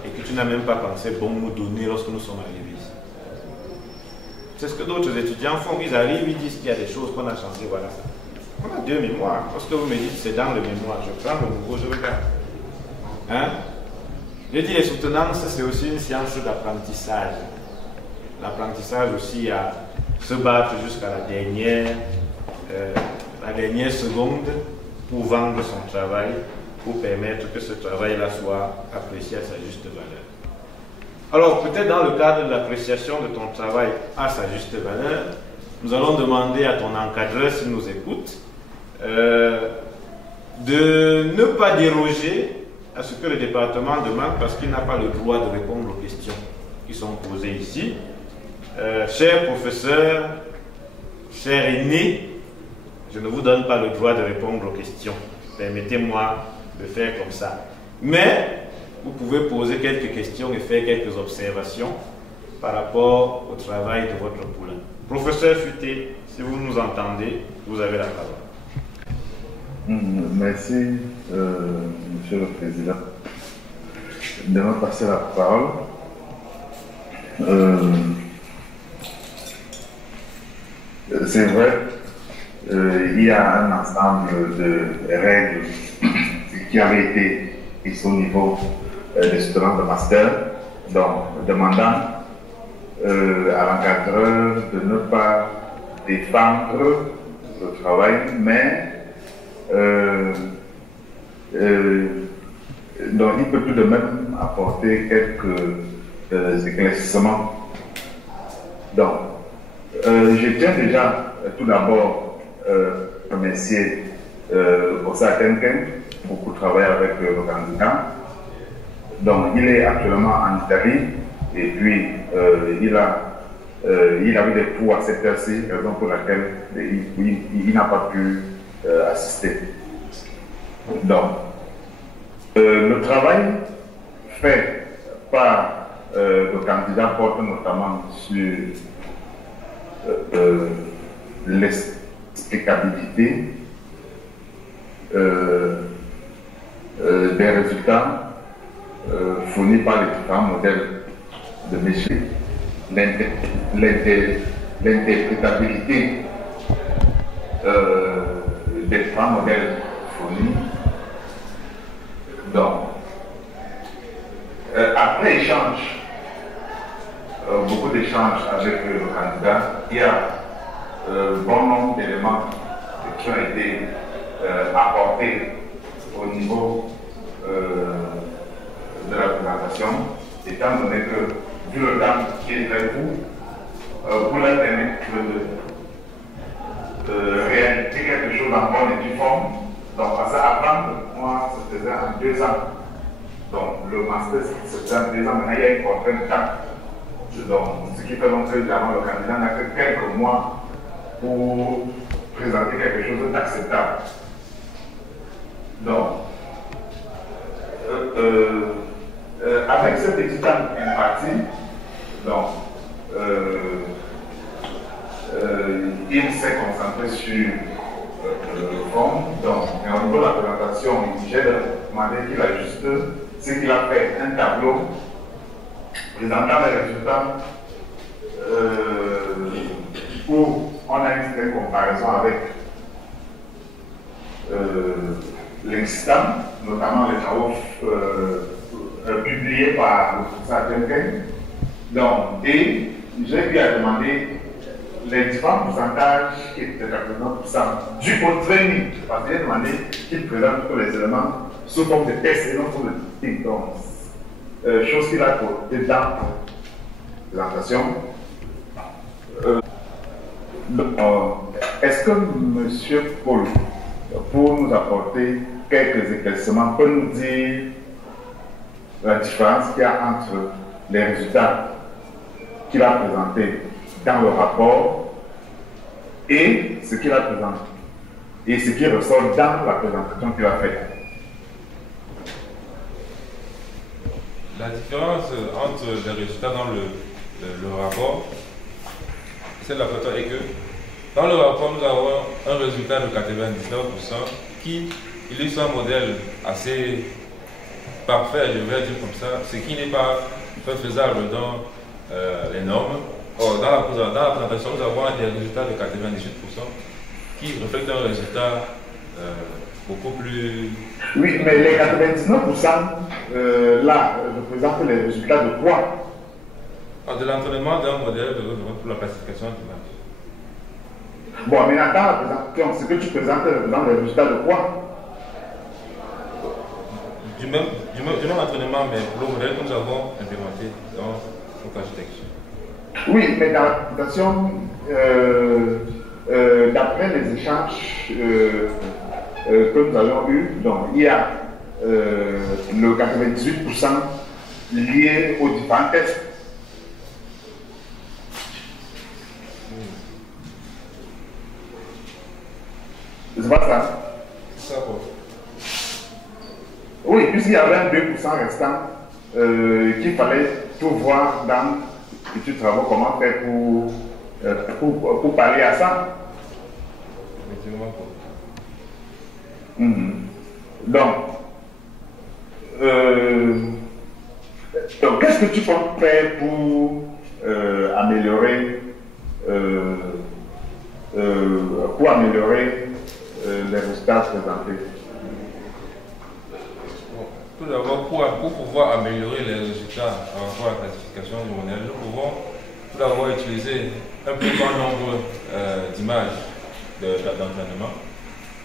et que tu n'as même pas pensé bon nous donner lorsque nous sommes arrivés ici? C'est ce que d'autres étudiants font. Ils arrivent, ils disent qu'il y a des choses qu'on a changées, voilà ça. On a 2 mémoires. Lorsque vous me dites c'est dans le mémoire, je prends le nouveau, je regarde. Hein? Je dis les soutenances, c'est aussi une science d'apprentissage. L'apprentissage aussi à se battre jusqu'à la dernière seconde pour vendre son travail, pour permettre que ce travail-là soit apprécié à sa juste valeur. Alors, peut-être dans le cadre de l'appréciation de ton travail à sa juste valeur, nous allons demander à ton encadreur, s'il nous écoute, de ne pas déroger à ce que le département demande parce qu'il n'a pas le droit de répondre aux questions qui sont posées ici. Cher professeur, cher aîné, je ne vous donne pas le droit de répondre aux questions. Permettez-moi de faire comme ça. Mais vous pouvez poser quelques questions et faire quelques observations par rapport au travail de votre poulain. Professeur Futé, si vous nous entendez, vous avez la parole. Merci, Monsieur le Président, de me passer la parole. C'est vrai, il y a un ensemble de règles qui avaient été prises au niveau des students de master, donc demandant à l'encadreur de ne pas défendre le travail, mais Donc, il peut tout de même apporter quelques éclaircissements. Donc, je tiens déjà tout d'abord remercier Osa Kenken, beaucoup travaillé avec le candidat. Donc, il est actuellement en Italie et puis il a eu des cours à cette heure-ci, raison pour laquelle il n'a pas pu assister. Donc, le travail fait par le candidat porte notamment sur l'explicabilité des résultats fournis par les différents modèles de métier, l'interprétabilité des différents modèles fournis. Donc, après échange, beaucoup d'échanges avec le candidat, il y a bon nombre d'éléments qui ont été apportés au niveau de la présentation, étant donné que, vu le temps qui est très court, pour leur permettre de réaliser quelque chose en bonne et due forme, donc à ça apprendre, moi, ça se faisait en 2 ans. Donc le master se faisait en 2 ans, maintenant il y a une contrainte de temps. Donc, ce qui fait donc que le candidat n'a que quelques mois pour présenter quelque chose d'acceptable. Donc, avec cette étude impartie, donc, il s'est concentré sur le fond. Donc, mais au niveau de la présentation, j'ai demandé qu'il ajuste ce qu'il a fait, un tableau présentant les résultats où on a une certaine comparaison avec l'existant, notamment les travaux publiés par le professeur Jenkins. Donc, et j'ai lui demandé les différents pourcentages qui étaient à 30% du training, parce que j'ai demandé qu'il présente tous les éléments sous forme de test et non pour le team. Donc, chose qu'il a porté dans la présentation. Est-ce que M. Paul, pour nous apporter quelques éclaircissements, peut nous dire la différence qu'il y a entre les résultats qu'il a présentés dans le rapport et ce qu'il a présenté et ce qui ressort dans la présentation qu'il a faite? La différence entre les résultats dans le rapport, c'est la photo est que dans le rapport, nous avons un résultat de 99% qui illustre un modèle assez parfait, je vais dire comme ça, ce qui n'est pas faisable dans les normes. Or, dans la présentation, nous avons des résultats de 98% qui reflètent un résultat beaucoup plus... Oui, mais les 99% là représentent les résultats de quoi? De l'entraînement d'un modèle pour la classification d'image. Bon, mais dans la présentation, ce que tu présentes dans les résultats de quoi? Du même entraînement, mais pour le modèle que nous avons implémenté dans notre architecture. Oui, mais dans la présentation, d'après les échanges que nous avons eus, donc il y a le 98% lié aux différents tests. C'est pas ça? C'est ça, quoi. Oui, puisqu'il y avait un 2% restant qu'il fallait tout voir dans l'étude de travaux, comment faire pour parler à ça. Effectivement, quoi. Donc qu'est-ce que tu comptes faire pour améliorer les résultats présentés? Tout d'abord, pour pouvoir améliorer les résultats par rapport à la classification du modèle, nous pouvons tout d'abord utiliser un plus grand nombre d'images d'entraînement.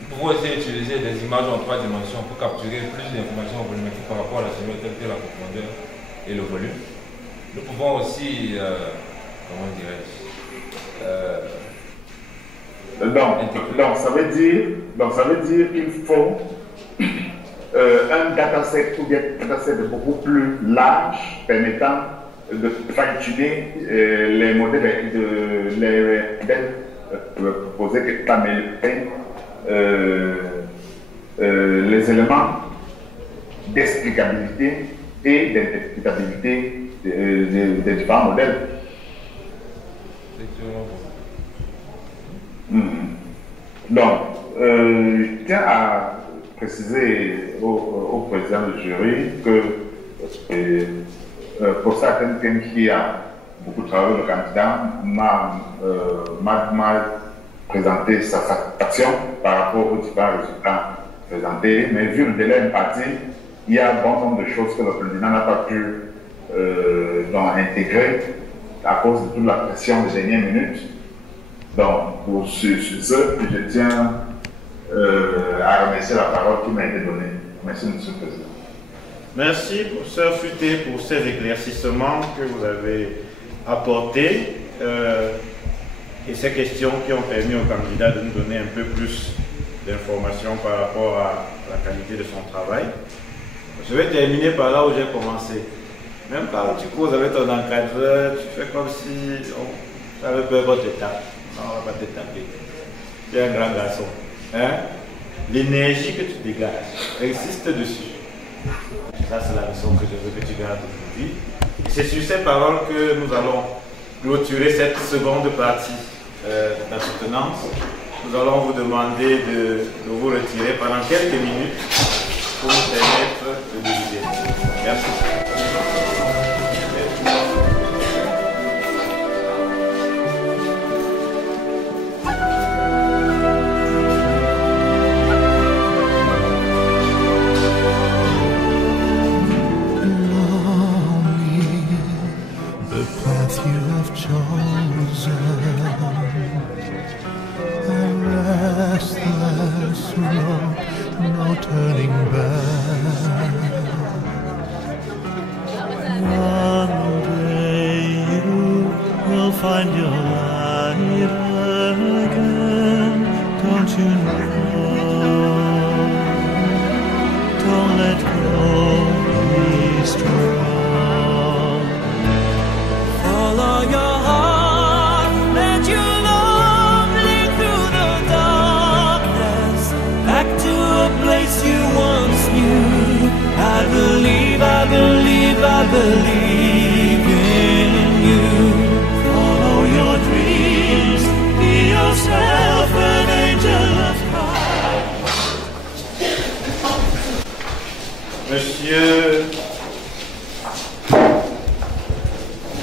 Nous pouvons aussi utiliser des images en 3 dimensions pour capturer plus d'informations volumétriques par rapport à la géométrie telle que la profondeur et le volume. Nous pouvons aussi, comment dirais-je, donc ça veut dire qu'il faut un dataset ou bien un dataset beaucoup plus large permettant de fine-tuner les modèles proposés que d'améliorer les éléments d'explicabilité et d'interprétabilité des différents modèles. Donc, je tiens à préciser au président du jury que pour certains thèmes qui a beaucoup travaillé, le candidat m'a présenté sa satisfaction par rapport aux différents résultats présentés, mais vu le délai imparti, il y a un bon nombre de choses que le candidat n'a pas pu intégrer à cause de toute la pression des dernières minutes. Donc, pour ce, je tiens à remercier la parole qui m'a été donnée. Merci, Monsieur le Président. Merci, professeur Futé, pour ces éclaircissements que vous avez apportés et ces questions qui ont permis au candidat de nous donner un peu plus d'informations par rapport à la qualité de son travail. Je vais terminer par là où j'ai commencé. Même quand tu causes avec ton encadreur, tu fais comme si tu avais peur qu'on te tape. Non, on ne va pas te taper. Tu es un grand garçon. Hein? L'énergie que tu dégages, insiste dessus. Ça, c'est la leçon que je veux que tu gardes aujourd'hui. C'est sur ces paroles que nous allons clôturer cette seconde partie de la soutenance. Nous allons vous demander de vous retirer pendant quelques minutes pour nous permettre de délibérer. Merci. No turning back. One day you will find your life again. Don't you know? Don't let go. Be strong. Follow your heart and you'll only through the darkness back to a place you once knew. I believe in you. Follow your dreams, be yourself an angel of Christ. Monsieur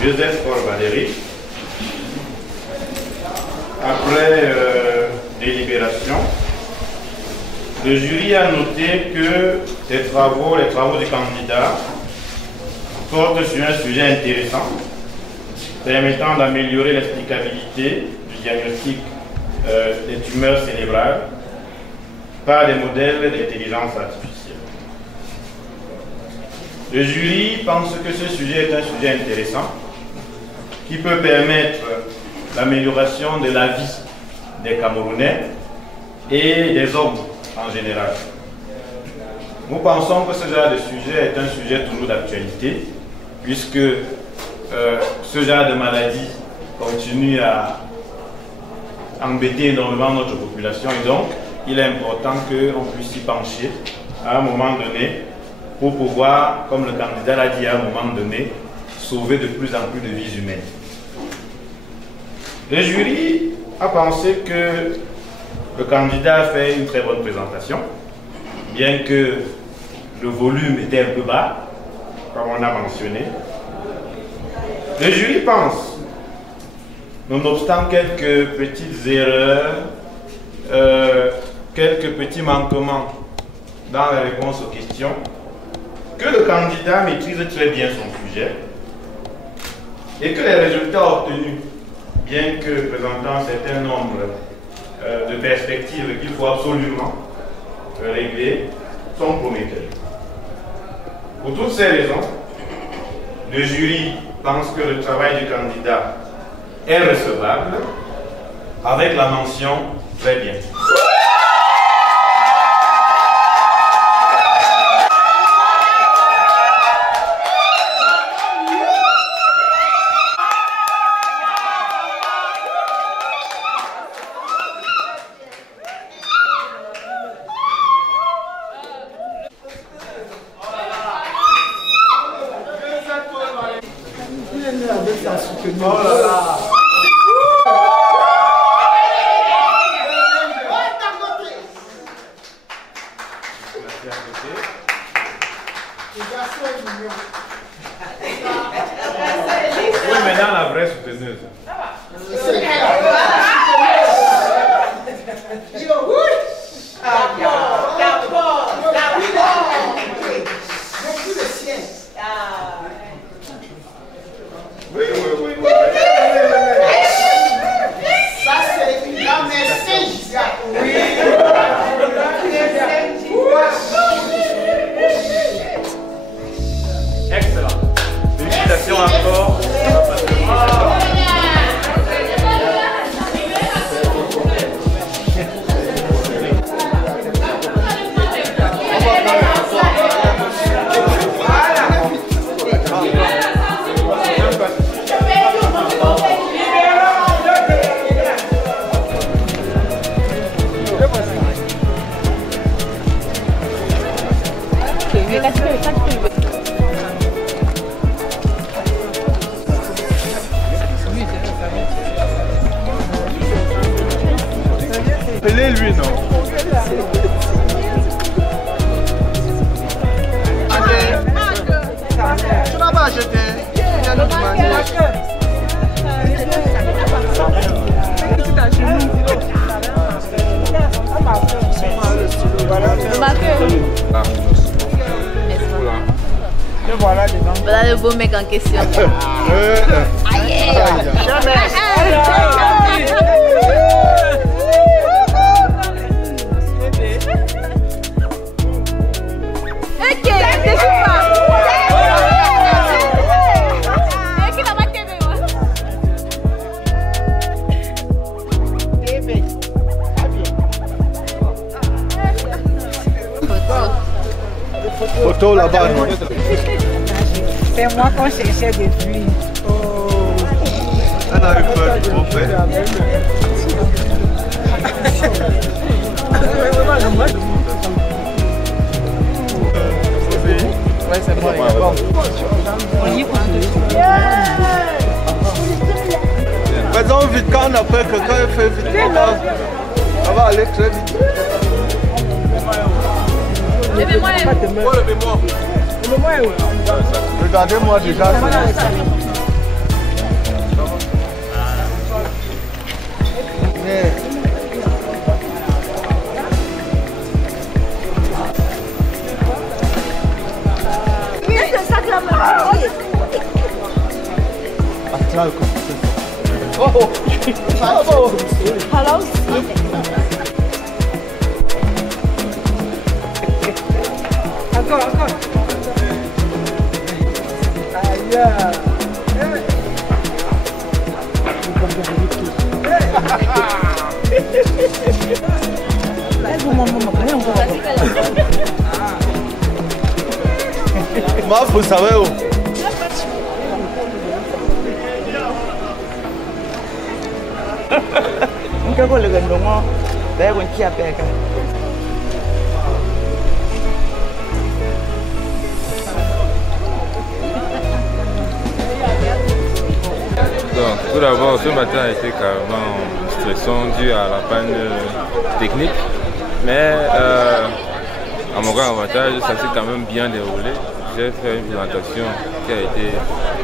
Joseph Paul-Valéry, après délibération, le jury a noté que les travaux du candidat portent sur un sujet intéressant, permettant d'améliorer l'explicabilité du diagnostic des tumeurs cérébrales par des modèles d'intelligence artificielle. Le jury pense que ce sujet est un sujet intéressant qui peut permettre l'amélioration de la vie des Camerounais et des hommes en général. Nous pensons que ce genre de sujet est un sujet toujours d'actualité, puisque ce genre de maladie continue à embêter énormément notre population, et donc il est important qu'on puisse s'y pencher à un moment donné pour pouvoir, comme le candidat l'a dit à un moment donné, sauver de plus en plus de vies humaines. Le jury a pensé que le candidat a fait une très bonne présentation, bien que le volume était un peu bas, comme on a mentionné. Le jury pense, nonobstant quelques petites erreurs, quelques petits manquements dans la réponse aux questions, que le candidat maîtrise très bien son sujet et que les résultats obtenus, bien que présentant un certain nombre de perspective qu'il faut absolument régler sont prometteurs. Pour toutes ces raisons, le jury pense que le travail du candidat est recevable avec la mention très bien. Oh là là. Oui, maintenant la vraie souteneuse. Oui, oui, oui, oui. Ça, c'est une grande message. Oui. Excellent. Félicitations encore. Appelez-lui, non? Tu n'as pas acheté. C'est à genoux. Voilà devant. Voilà le beau mec en question. Aïe! Photo là-bas. C'est moi qu'on cherchait depuis. Oh. Elle a eu peur. Ouais, c'est bon. Faisons vite quand on a peur que quand elle fait vite, ça va aller très vite. Le mémoire est où? Oh, le mémoire. Le mémoire est où? Regardez-moi déjà. Qu'est-ce que ça clame? Oh, Hello? Encore. Aïe. Moi, vous savez où? Donc, tout d'abord, ce matin a été carrément stressant dû à la panne technique, mais à mon grand avantage, ça s'est quand même bien déroulé. J'ai fait une présentation qui a été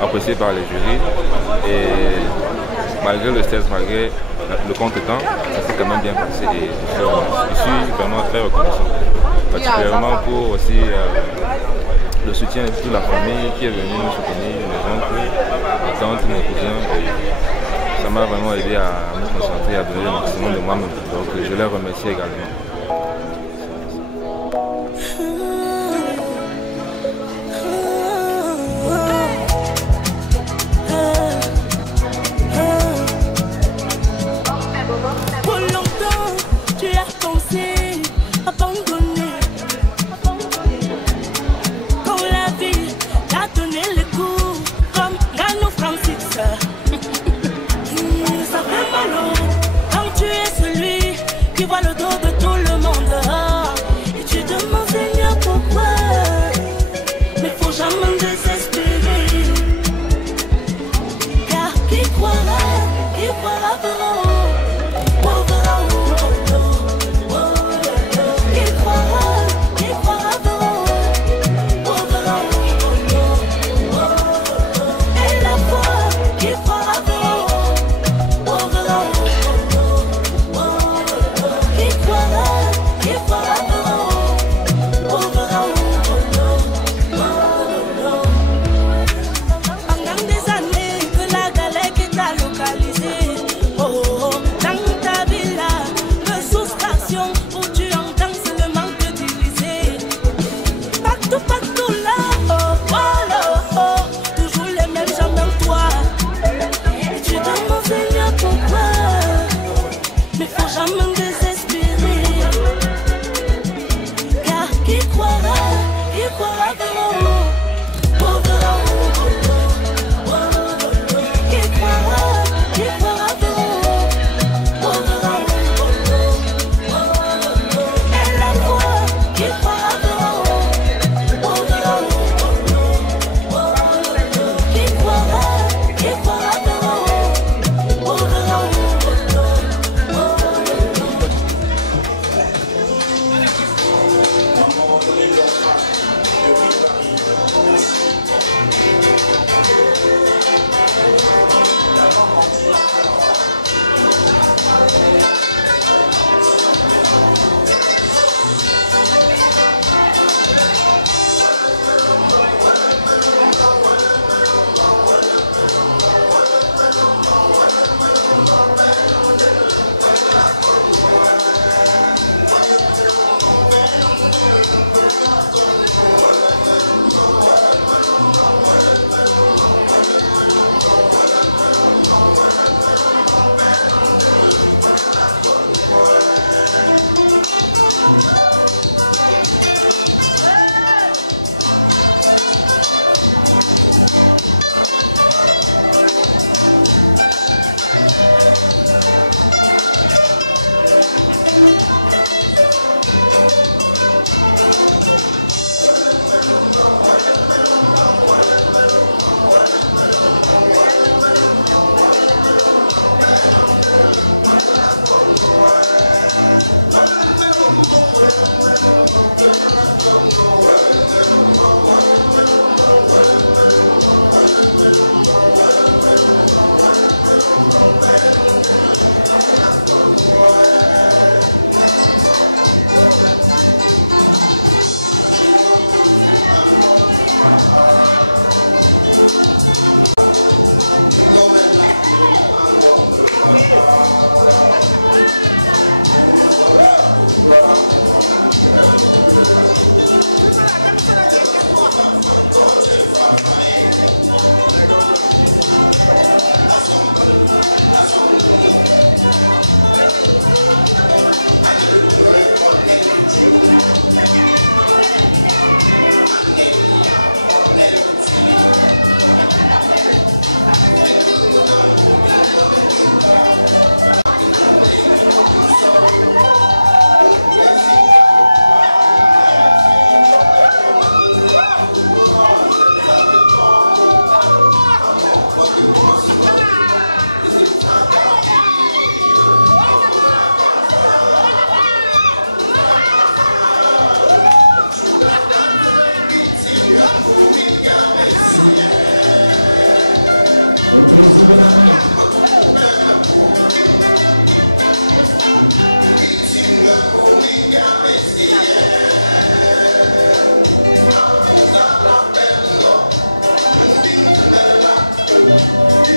appréciée par les jurys et malgré le stress, malgré le contretemps, ça s'est quand même bien passé et je suis vraiment très reconnaissant, particulièrement pour aussi le soutien de toute la famille qui est venue nous soutenir, mes oncles, mes tantes, mes cousins. Et ça m'a vraiment aidé à me concentrer, à donner le maximum de moi-même. Donc je les remercie également.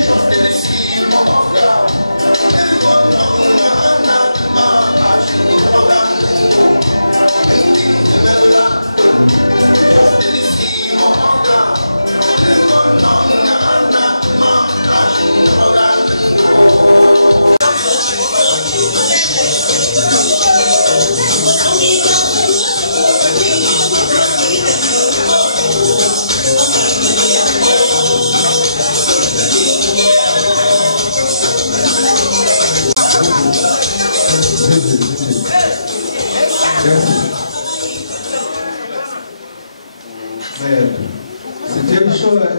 Just in the sea, mama, Mais c'était chouette.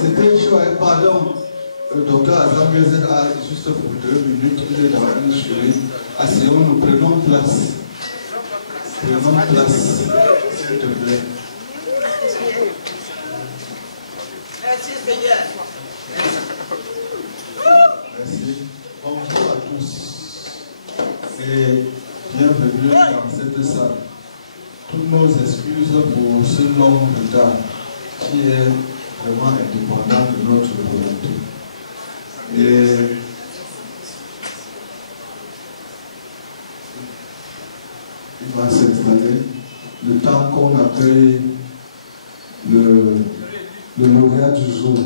C'était chouette, pardon. Le docteur Azam Gezet a juste pour 2 minutes, il est dans une jury. Asseyons, nous prenons place. Prenons place, s'il te plaît. Merci Seigneur. Merci. Bonjour à tous. Et bienvenue dans cette salle. Toutes nos excuses pour ce long retard qui est vraiment indépendant de notre volonté. Et il va s'installer le temps qu'on accueille le lauréat du jour.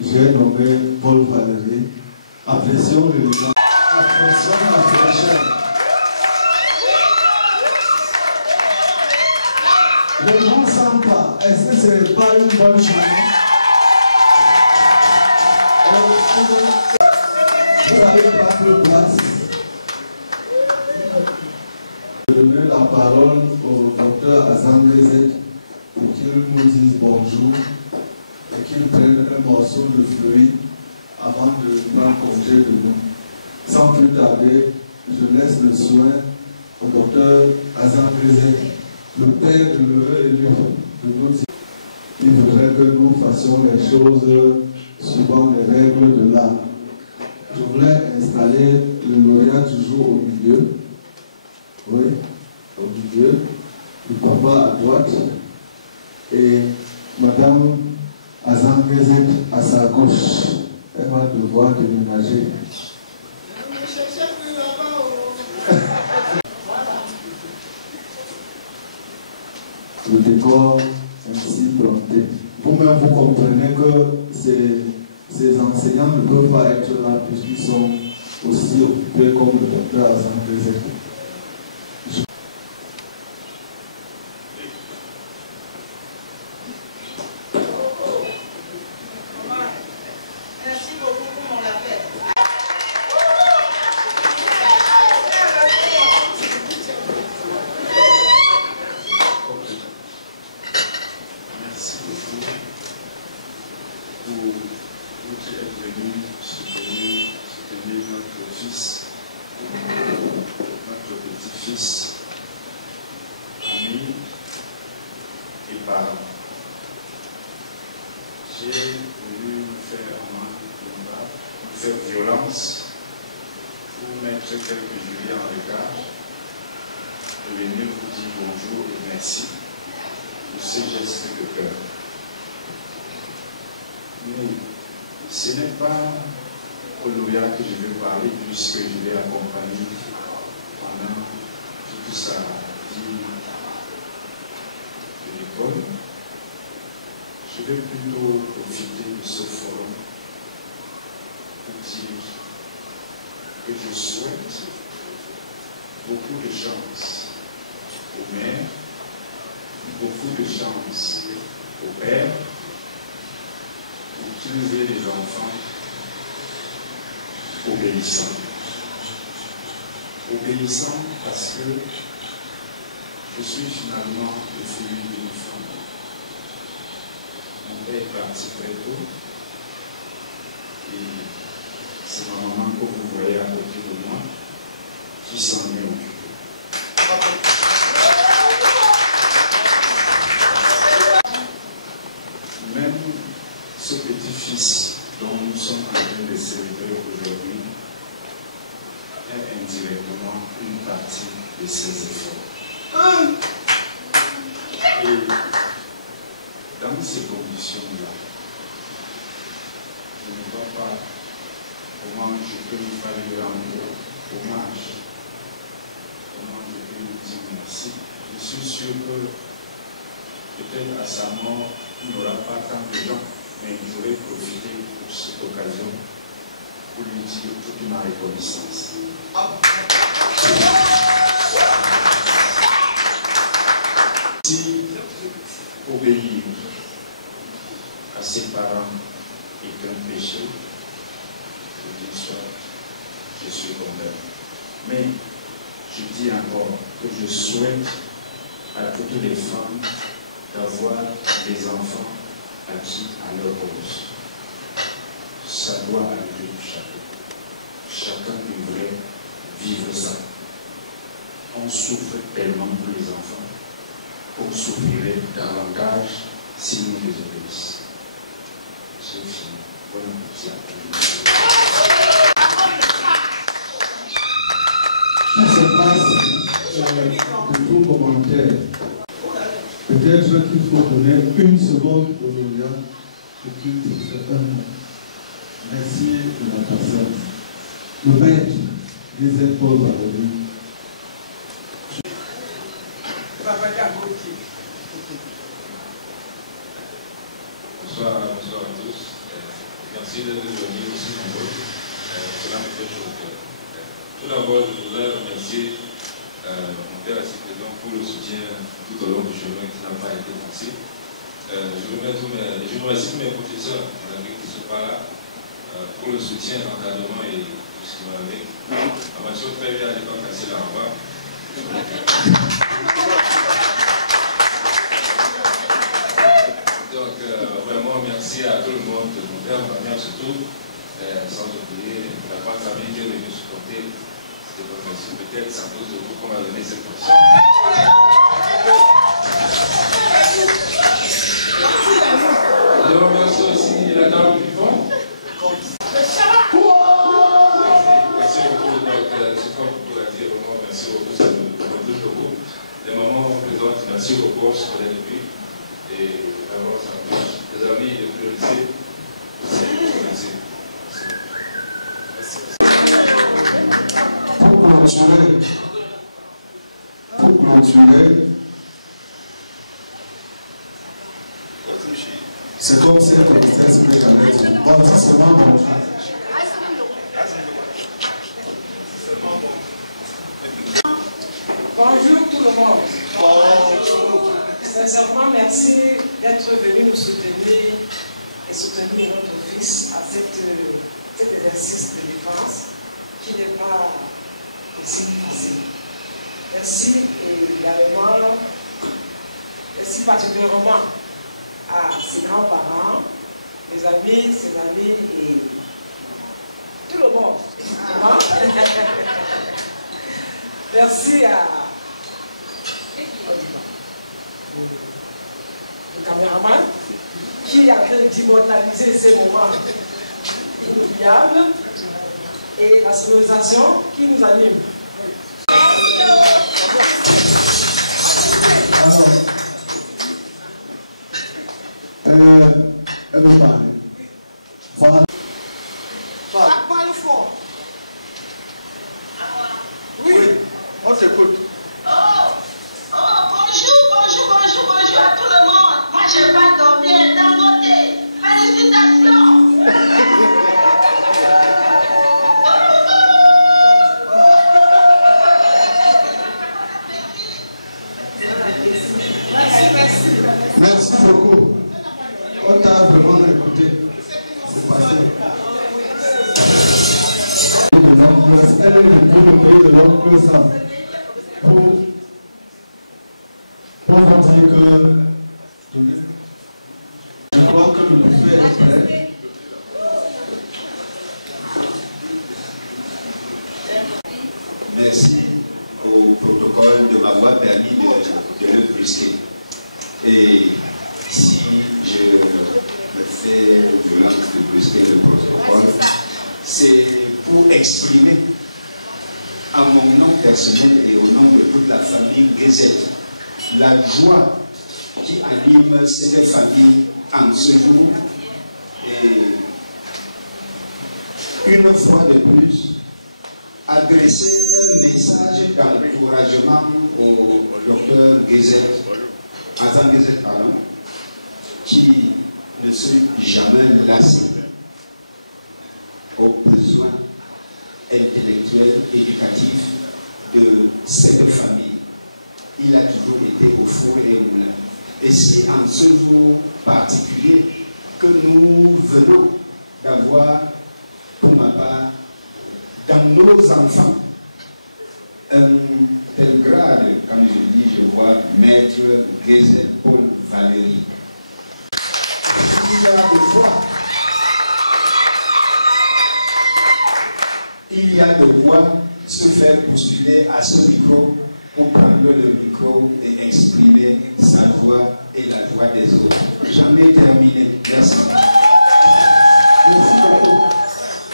J'ai nommé Paul Valéry. Apprécions l'élégance. Apprécions la fraîcheur. Les gens ne sentent pas. Est-ce que ce n'est pas une bonne journée? Vous allez prendre place. Je vais donner la parole au docteur Azam Gezet pour qu'il nous dise bonjour et qu'il prenne un morceau de fruit avant de prendre congé de nous. Sans plus tarder, je laisse le soin au docteur Azam Gezet, le père de l'heureux élu de nos îles. Il voudrait que nous fassions les choses suivant les règles de l'art. Je voulais installer le lauréat du jour au milieu. Oui, au milieu. Le papa à droite. Et Madame Azam Gezet à sa gauche. Elle va devoir déménager. Le décor ainsi planté. Vous-même, vous comprenez que ces enseignants ne peuvent pas être là puisqu'ils sont aussi occupés comme le docteur Azam Gezet. Merci beaucoup pour mon appel. Merci beaucoup pour vous qui êtes venus soutenir notre fils, notre petit-fils, ami et parent. J'ai voulu me faire me faire violence pour mettre quelques jurys en regard, de venir vous dire bonjour et merci pour ces gestes de cœur. Ce n'est pas au lauréat que je vais parler puisque je l'ai accompagné pendant toute sa vie de l'école. Je vais plutôt profiter de ce forum pour dire que je souhaite beaucoup de chance aux mères, beaucoup de chance aux pères, pour qu'ils aient des enfants obéissants. Obéissants parce que je suis finalement le fils d'une femme. Mon père est parti très tôt et c'est ma maman que vous voyez à côté de moi qui s'en est occupée. Même ce petit-fils dont nous sommes en train de célébrer aujourd'hui est indirectement une partie de ses efforts. Et dans ces conditions-là, je ne vois pas comment je peux lui faire rendre hommage, comment je peux lui dire merci. Je suis sûr que peut-être à sa mort, il n'aura pas tant de gens, mais j'aurais profité pour cette occasion pour lui dire toute ma reconnaissance. Si obéir à ses parents est un péché, je dis soit, je suis condamné. Mais je dis encore que je souhaite à toutes les femmes d'avoir des enfants acquis à leur cause. Ça doit arriver au chacun. Chacun devrait vivre ça. On souffre tellement pour les enfants, on souffrirait davantage si nous les obéissons. C'est fini. Bonne appétit. Ça se passe de tout commentaire. Peut-être qu'il faut donner une seconde au Loria pour qu'il puisse se faire. Merci de la patience. Le maître des épaules va venir. Bonsoir à tous. Merci d'être venus aussi nombreux. Cela me fait chaud au cœur. Tout d'abord, je voudrais remercier mon père ainsi présent pour le soutien tout au long du chemin qui n'a pas été facile. Je remercie tous mes professeurs qui sont pas là pour le soutien, l'encadrement et tout ce qui va avec. La matière très bien n'est pas facile à avoir. Donc, vraiment, merci à tout le monde, mon père, ma mère surtout, sans oublier la part de la famille qui est venue supporter. C'était pas facile, peut-être c'est à cause de vous qu'on m'a donné cette portion. Je remercie aussi la table du fond. Merci beaucoup, donc, c'est pas pour la dire, vraiment, merci beaucoup, ça me touche beaucoup. Les mamans présentes, merci beaucoup pour les depuis. Et alors, ça me touche. Les amis de tout le lycée, merci. Pour clôturer, c'est comme si elle commençait à se mettre à l'aise. Bon, dis seulement bonjour. Bonjour tout le monde. Bonjour. Sincèrement, merci d'être venu nous soutenir et soutenir notre fils à cet exercice de défense qui n'est pas aussi facile. Merci également, merci particulièrement à ses grands-parents, mes amis, ses amis et tout le monde. Merci à le caméraman qui est en train d'immortaliser ces moments inoubliables et la sonorisation qui nous anime. Alors, elle veut parler. Voilà. Parle fort. Oui, on s'écoute. Bonjour à tout le monde. Moi, je vais pas dormir. Dangote, félicitations. Merci beaucoup. On t'a vraiment écouté. C'est passé. Elle est venue le pays de l'oncle Sam pour vous dire que je crois que le buffet est prêt. Merci au protocole de m'avoir permis de le brusquer. Et si je me fais violence de brusquer le protocole, c'est pour exprimer à mon nom personnel et au nom de toute la famille Gezet la joie qui anime cette famille en ce jour. Et une fois de plus, adresser un message d'encouragement au docteur Gezet, Azam Gezet, pardon, qui ne s'est jamais lassé aux besoins intellectuels, éducatifs de cette famille. Il a toujours été au four et au moulin. Et si en ce jour particulier que nous venons d'avoir, pour ma part, dans nos enfants, un tel grade, comme je dis, je vois Maître Gézel Paul Valéry. Il y a de quoi se faire postuler à ce micro pour prendre le micro et exprimer sa joie et la joie des autres. J'en ai terminé. Merci. Merci beaucoup.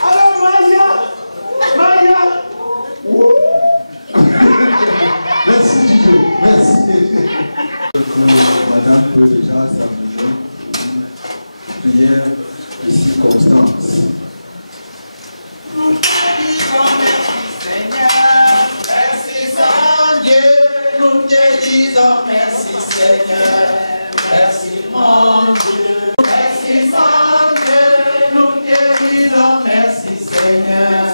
Alors Maya Merci Didier, merci. Madame peut déjà s'amuser pour une prière de circonstance. Nous te disons merci Seigneur, merci Saint-Dieu, nous te disons merci Seigneur, merci mon Dieu, merci Saint-Dieu, nous te disons merci Seigneur,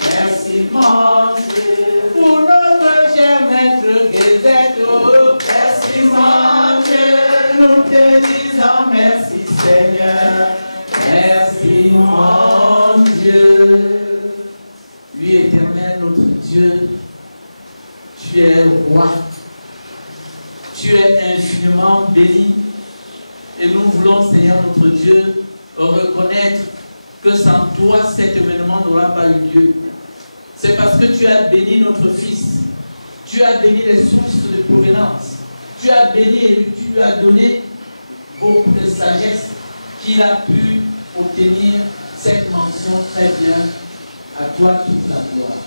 merci mon Dieu, pour notre cher Maître Gézel, merci mon Dieu, nous te disons merci Seigneur, merci mon Dieu. Lui éternel, notre Dieu, tu es roi, tu es infiniment béni et nous voulons, Seigneur notre Dieu, reconnaître que sans toi cet événement n'aura pas eu lieu. C'est parce que tu as béni notre fils, tu as béni les sources de provenance, tu as béni et tu lui as donné beaucoup de sagesse qu'il a pu obtenir cette mention très bien. À toi toute la gloire.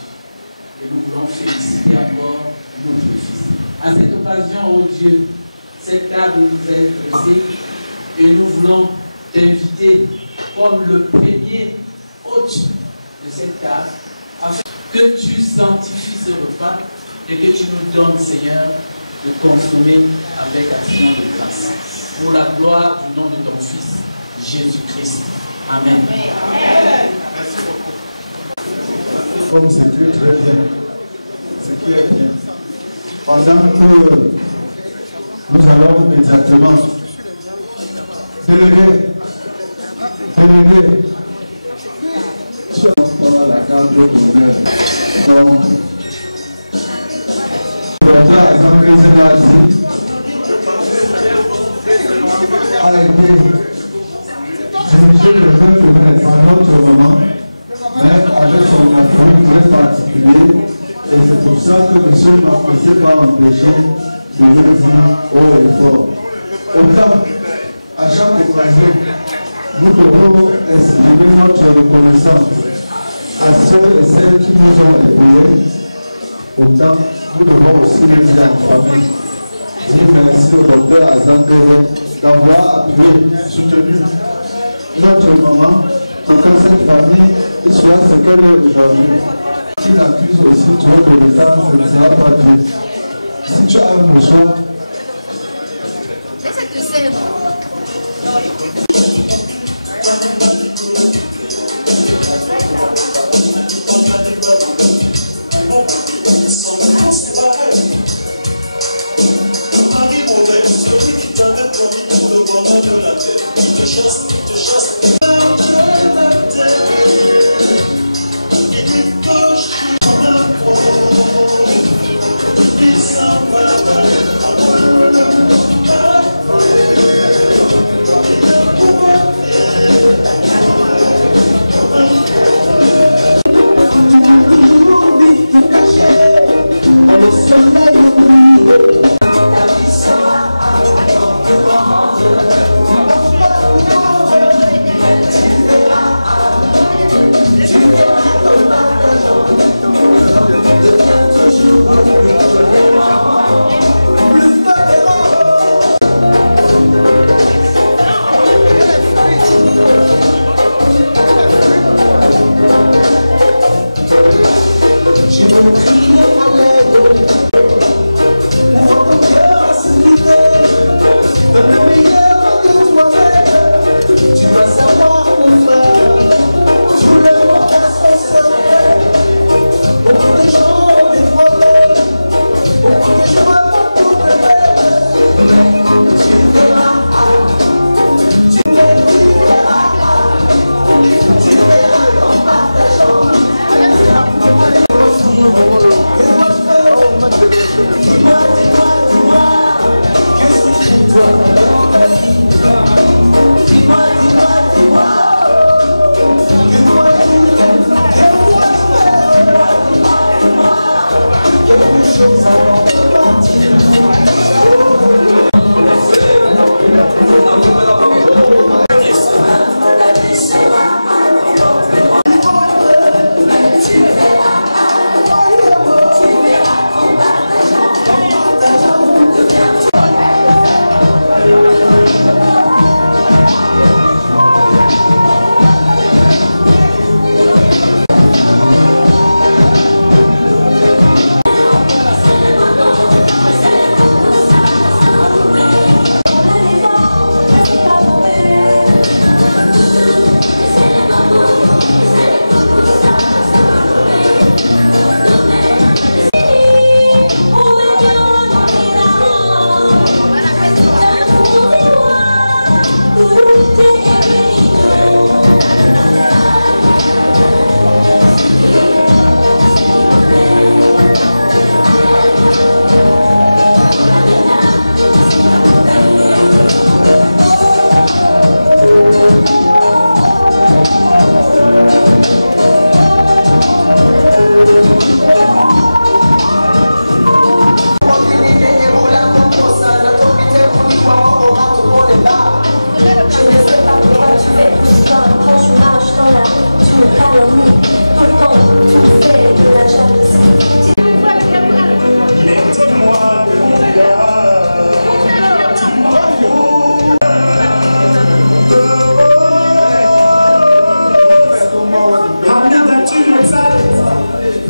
Et nous voulons féliciter encore notre fils. À cette occasion, oh Dieu, cette table nous est dressée et nous voulons t'inviter comme le premier hôte de cette table afin que tu sanctifies ce repas et que tu nous donnes, Seigneur, de consommer avec action de grâce. Pour la gloire du nom de ton Fils, Jésus-Christ. Amen. Amen. Merci beaucoup. Comme c'est très bien, ce qui est bien. Pendant que nous allons immédiatement déléguer, sur la carte d'honneur. Donc, le docteur Azam Gézel a été dirigé le 20 mai par notre maman, mais avec son accent très particulier, et c'est pour ça que M. Marc ne s'est pas empêché de le dire haut et fort. Autant, à chaque occasion, nous devons exprimer notre reconnaissance à ceux et celles qui nous ont épaulés, autant nous devons aussi le dire en famille. Dire merci au docteur Azam Gézel d'avoir appuyé, soutenu notre maman pour que cette famille soit ce qu'elle est aujourd'hui. S'il accuse aussi trop de retard, ce ne sera pas Dieu. Si tu as un besoin, Wow.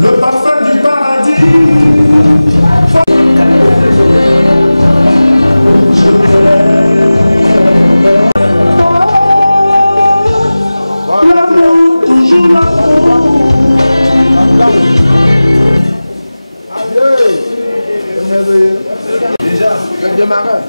le parfum du paradis. Je t'aime, l'amour, toujours l'amour. Déjà, je vais démarrer.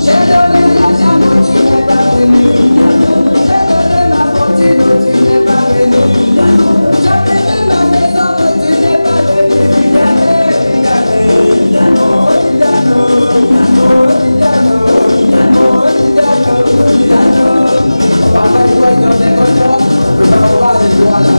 J'ai donné l'argent, mais tu n'es pas venu. J'ai donné ma fortune, mais tu n'es pas venu. J'ai payé ma maison, mais tu n'es pas venu. Papa, il doit y donner votre le papa va les doigts là.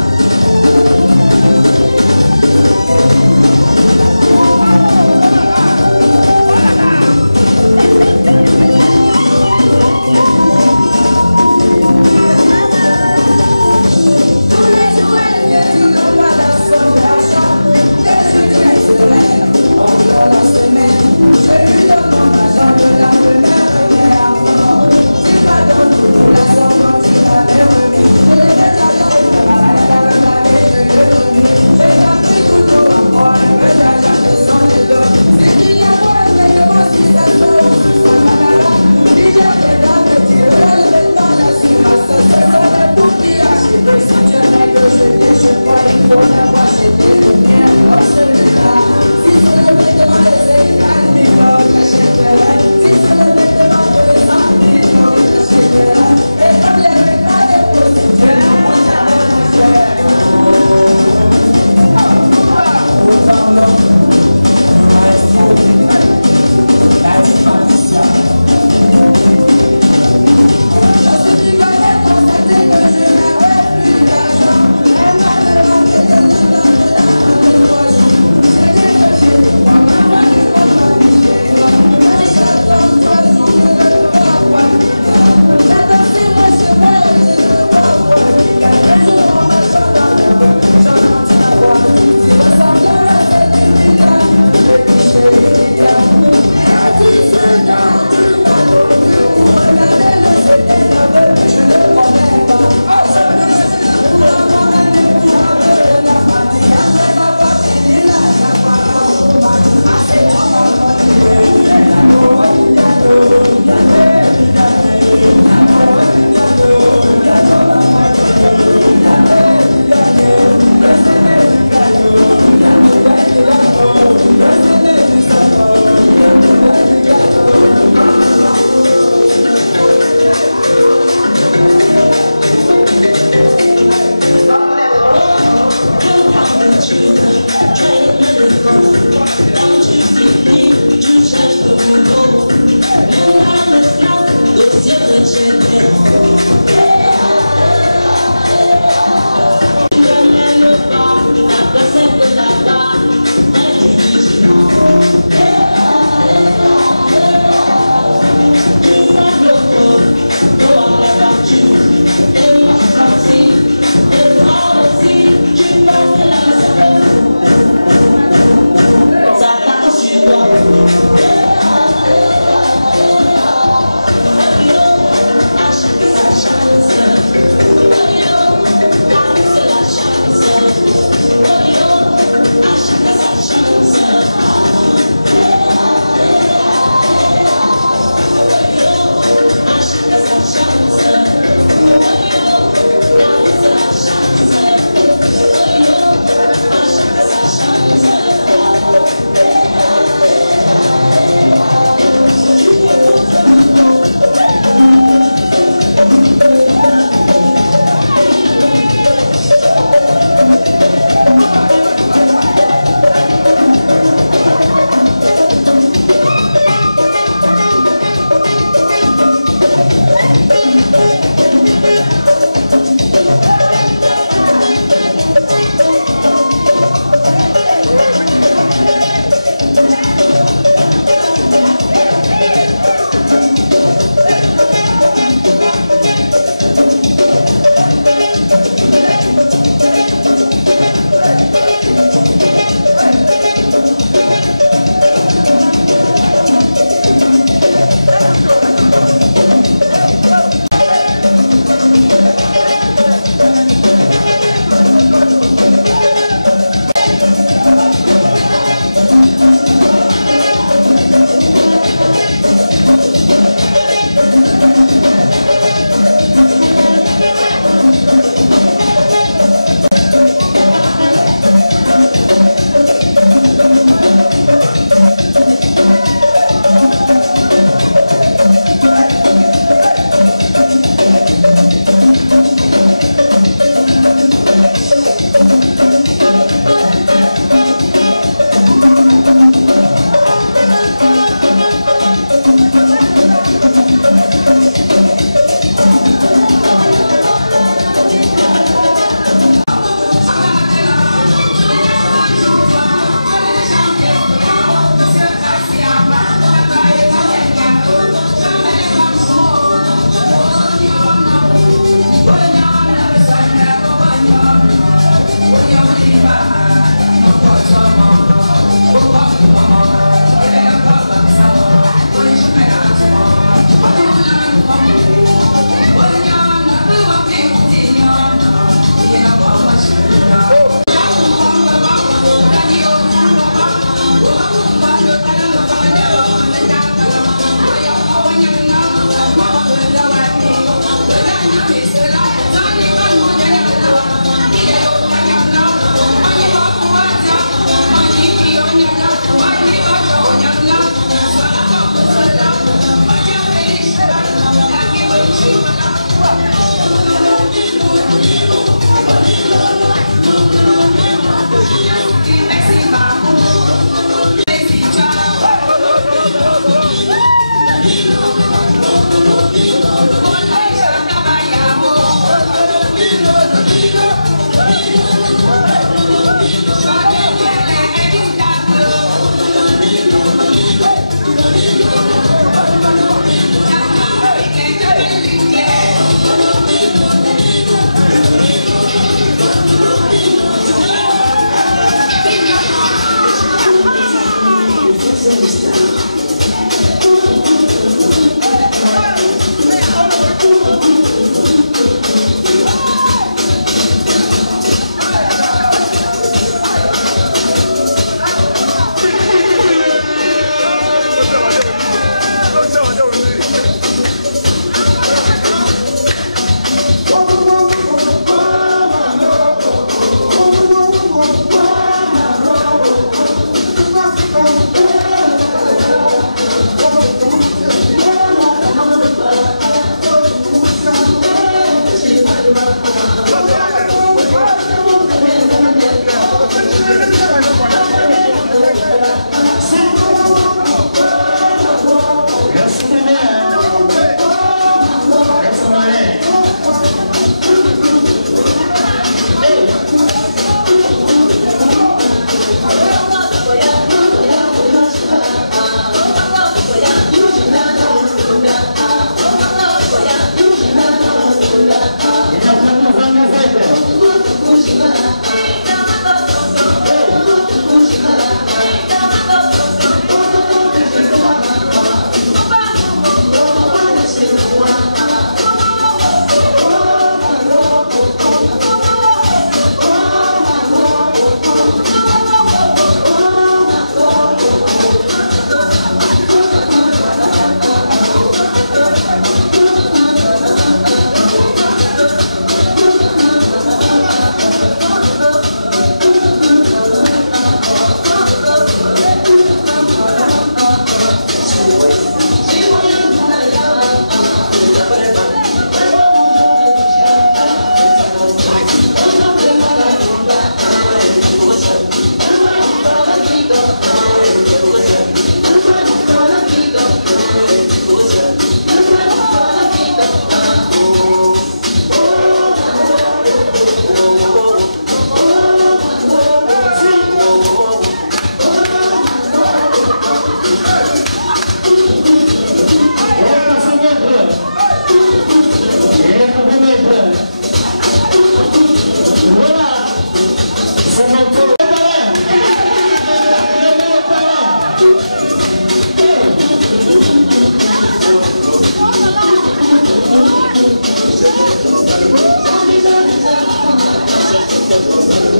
Thank you.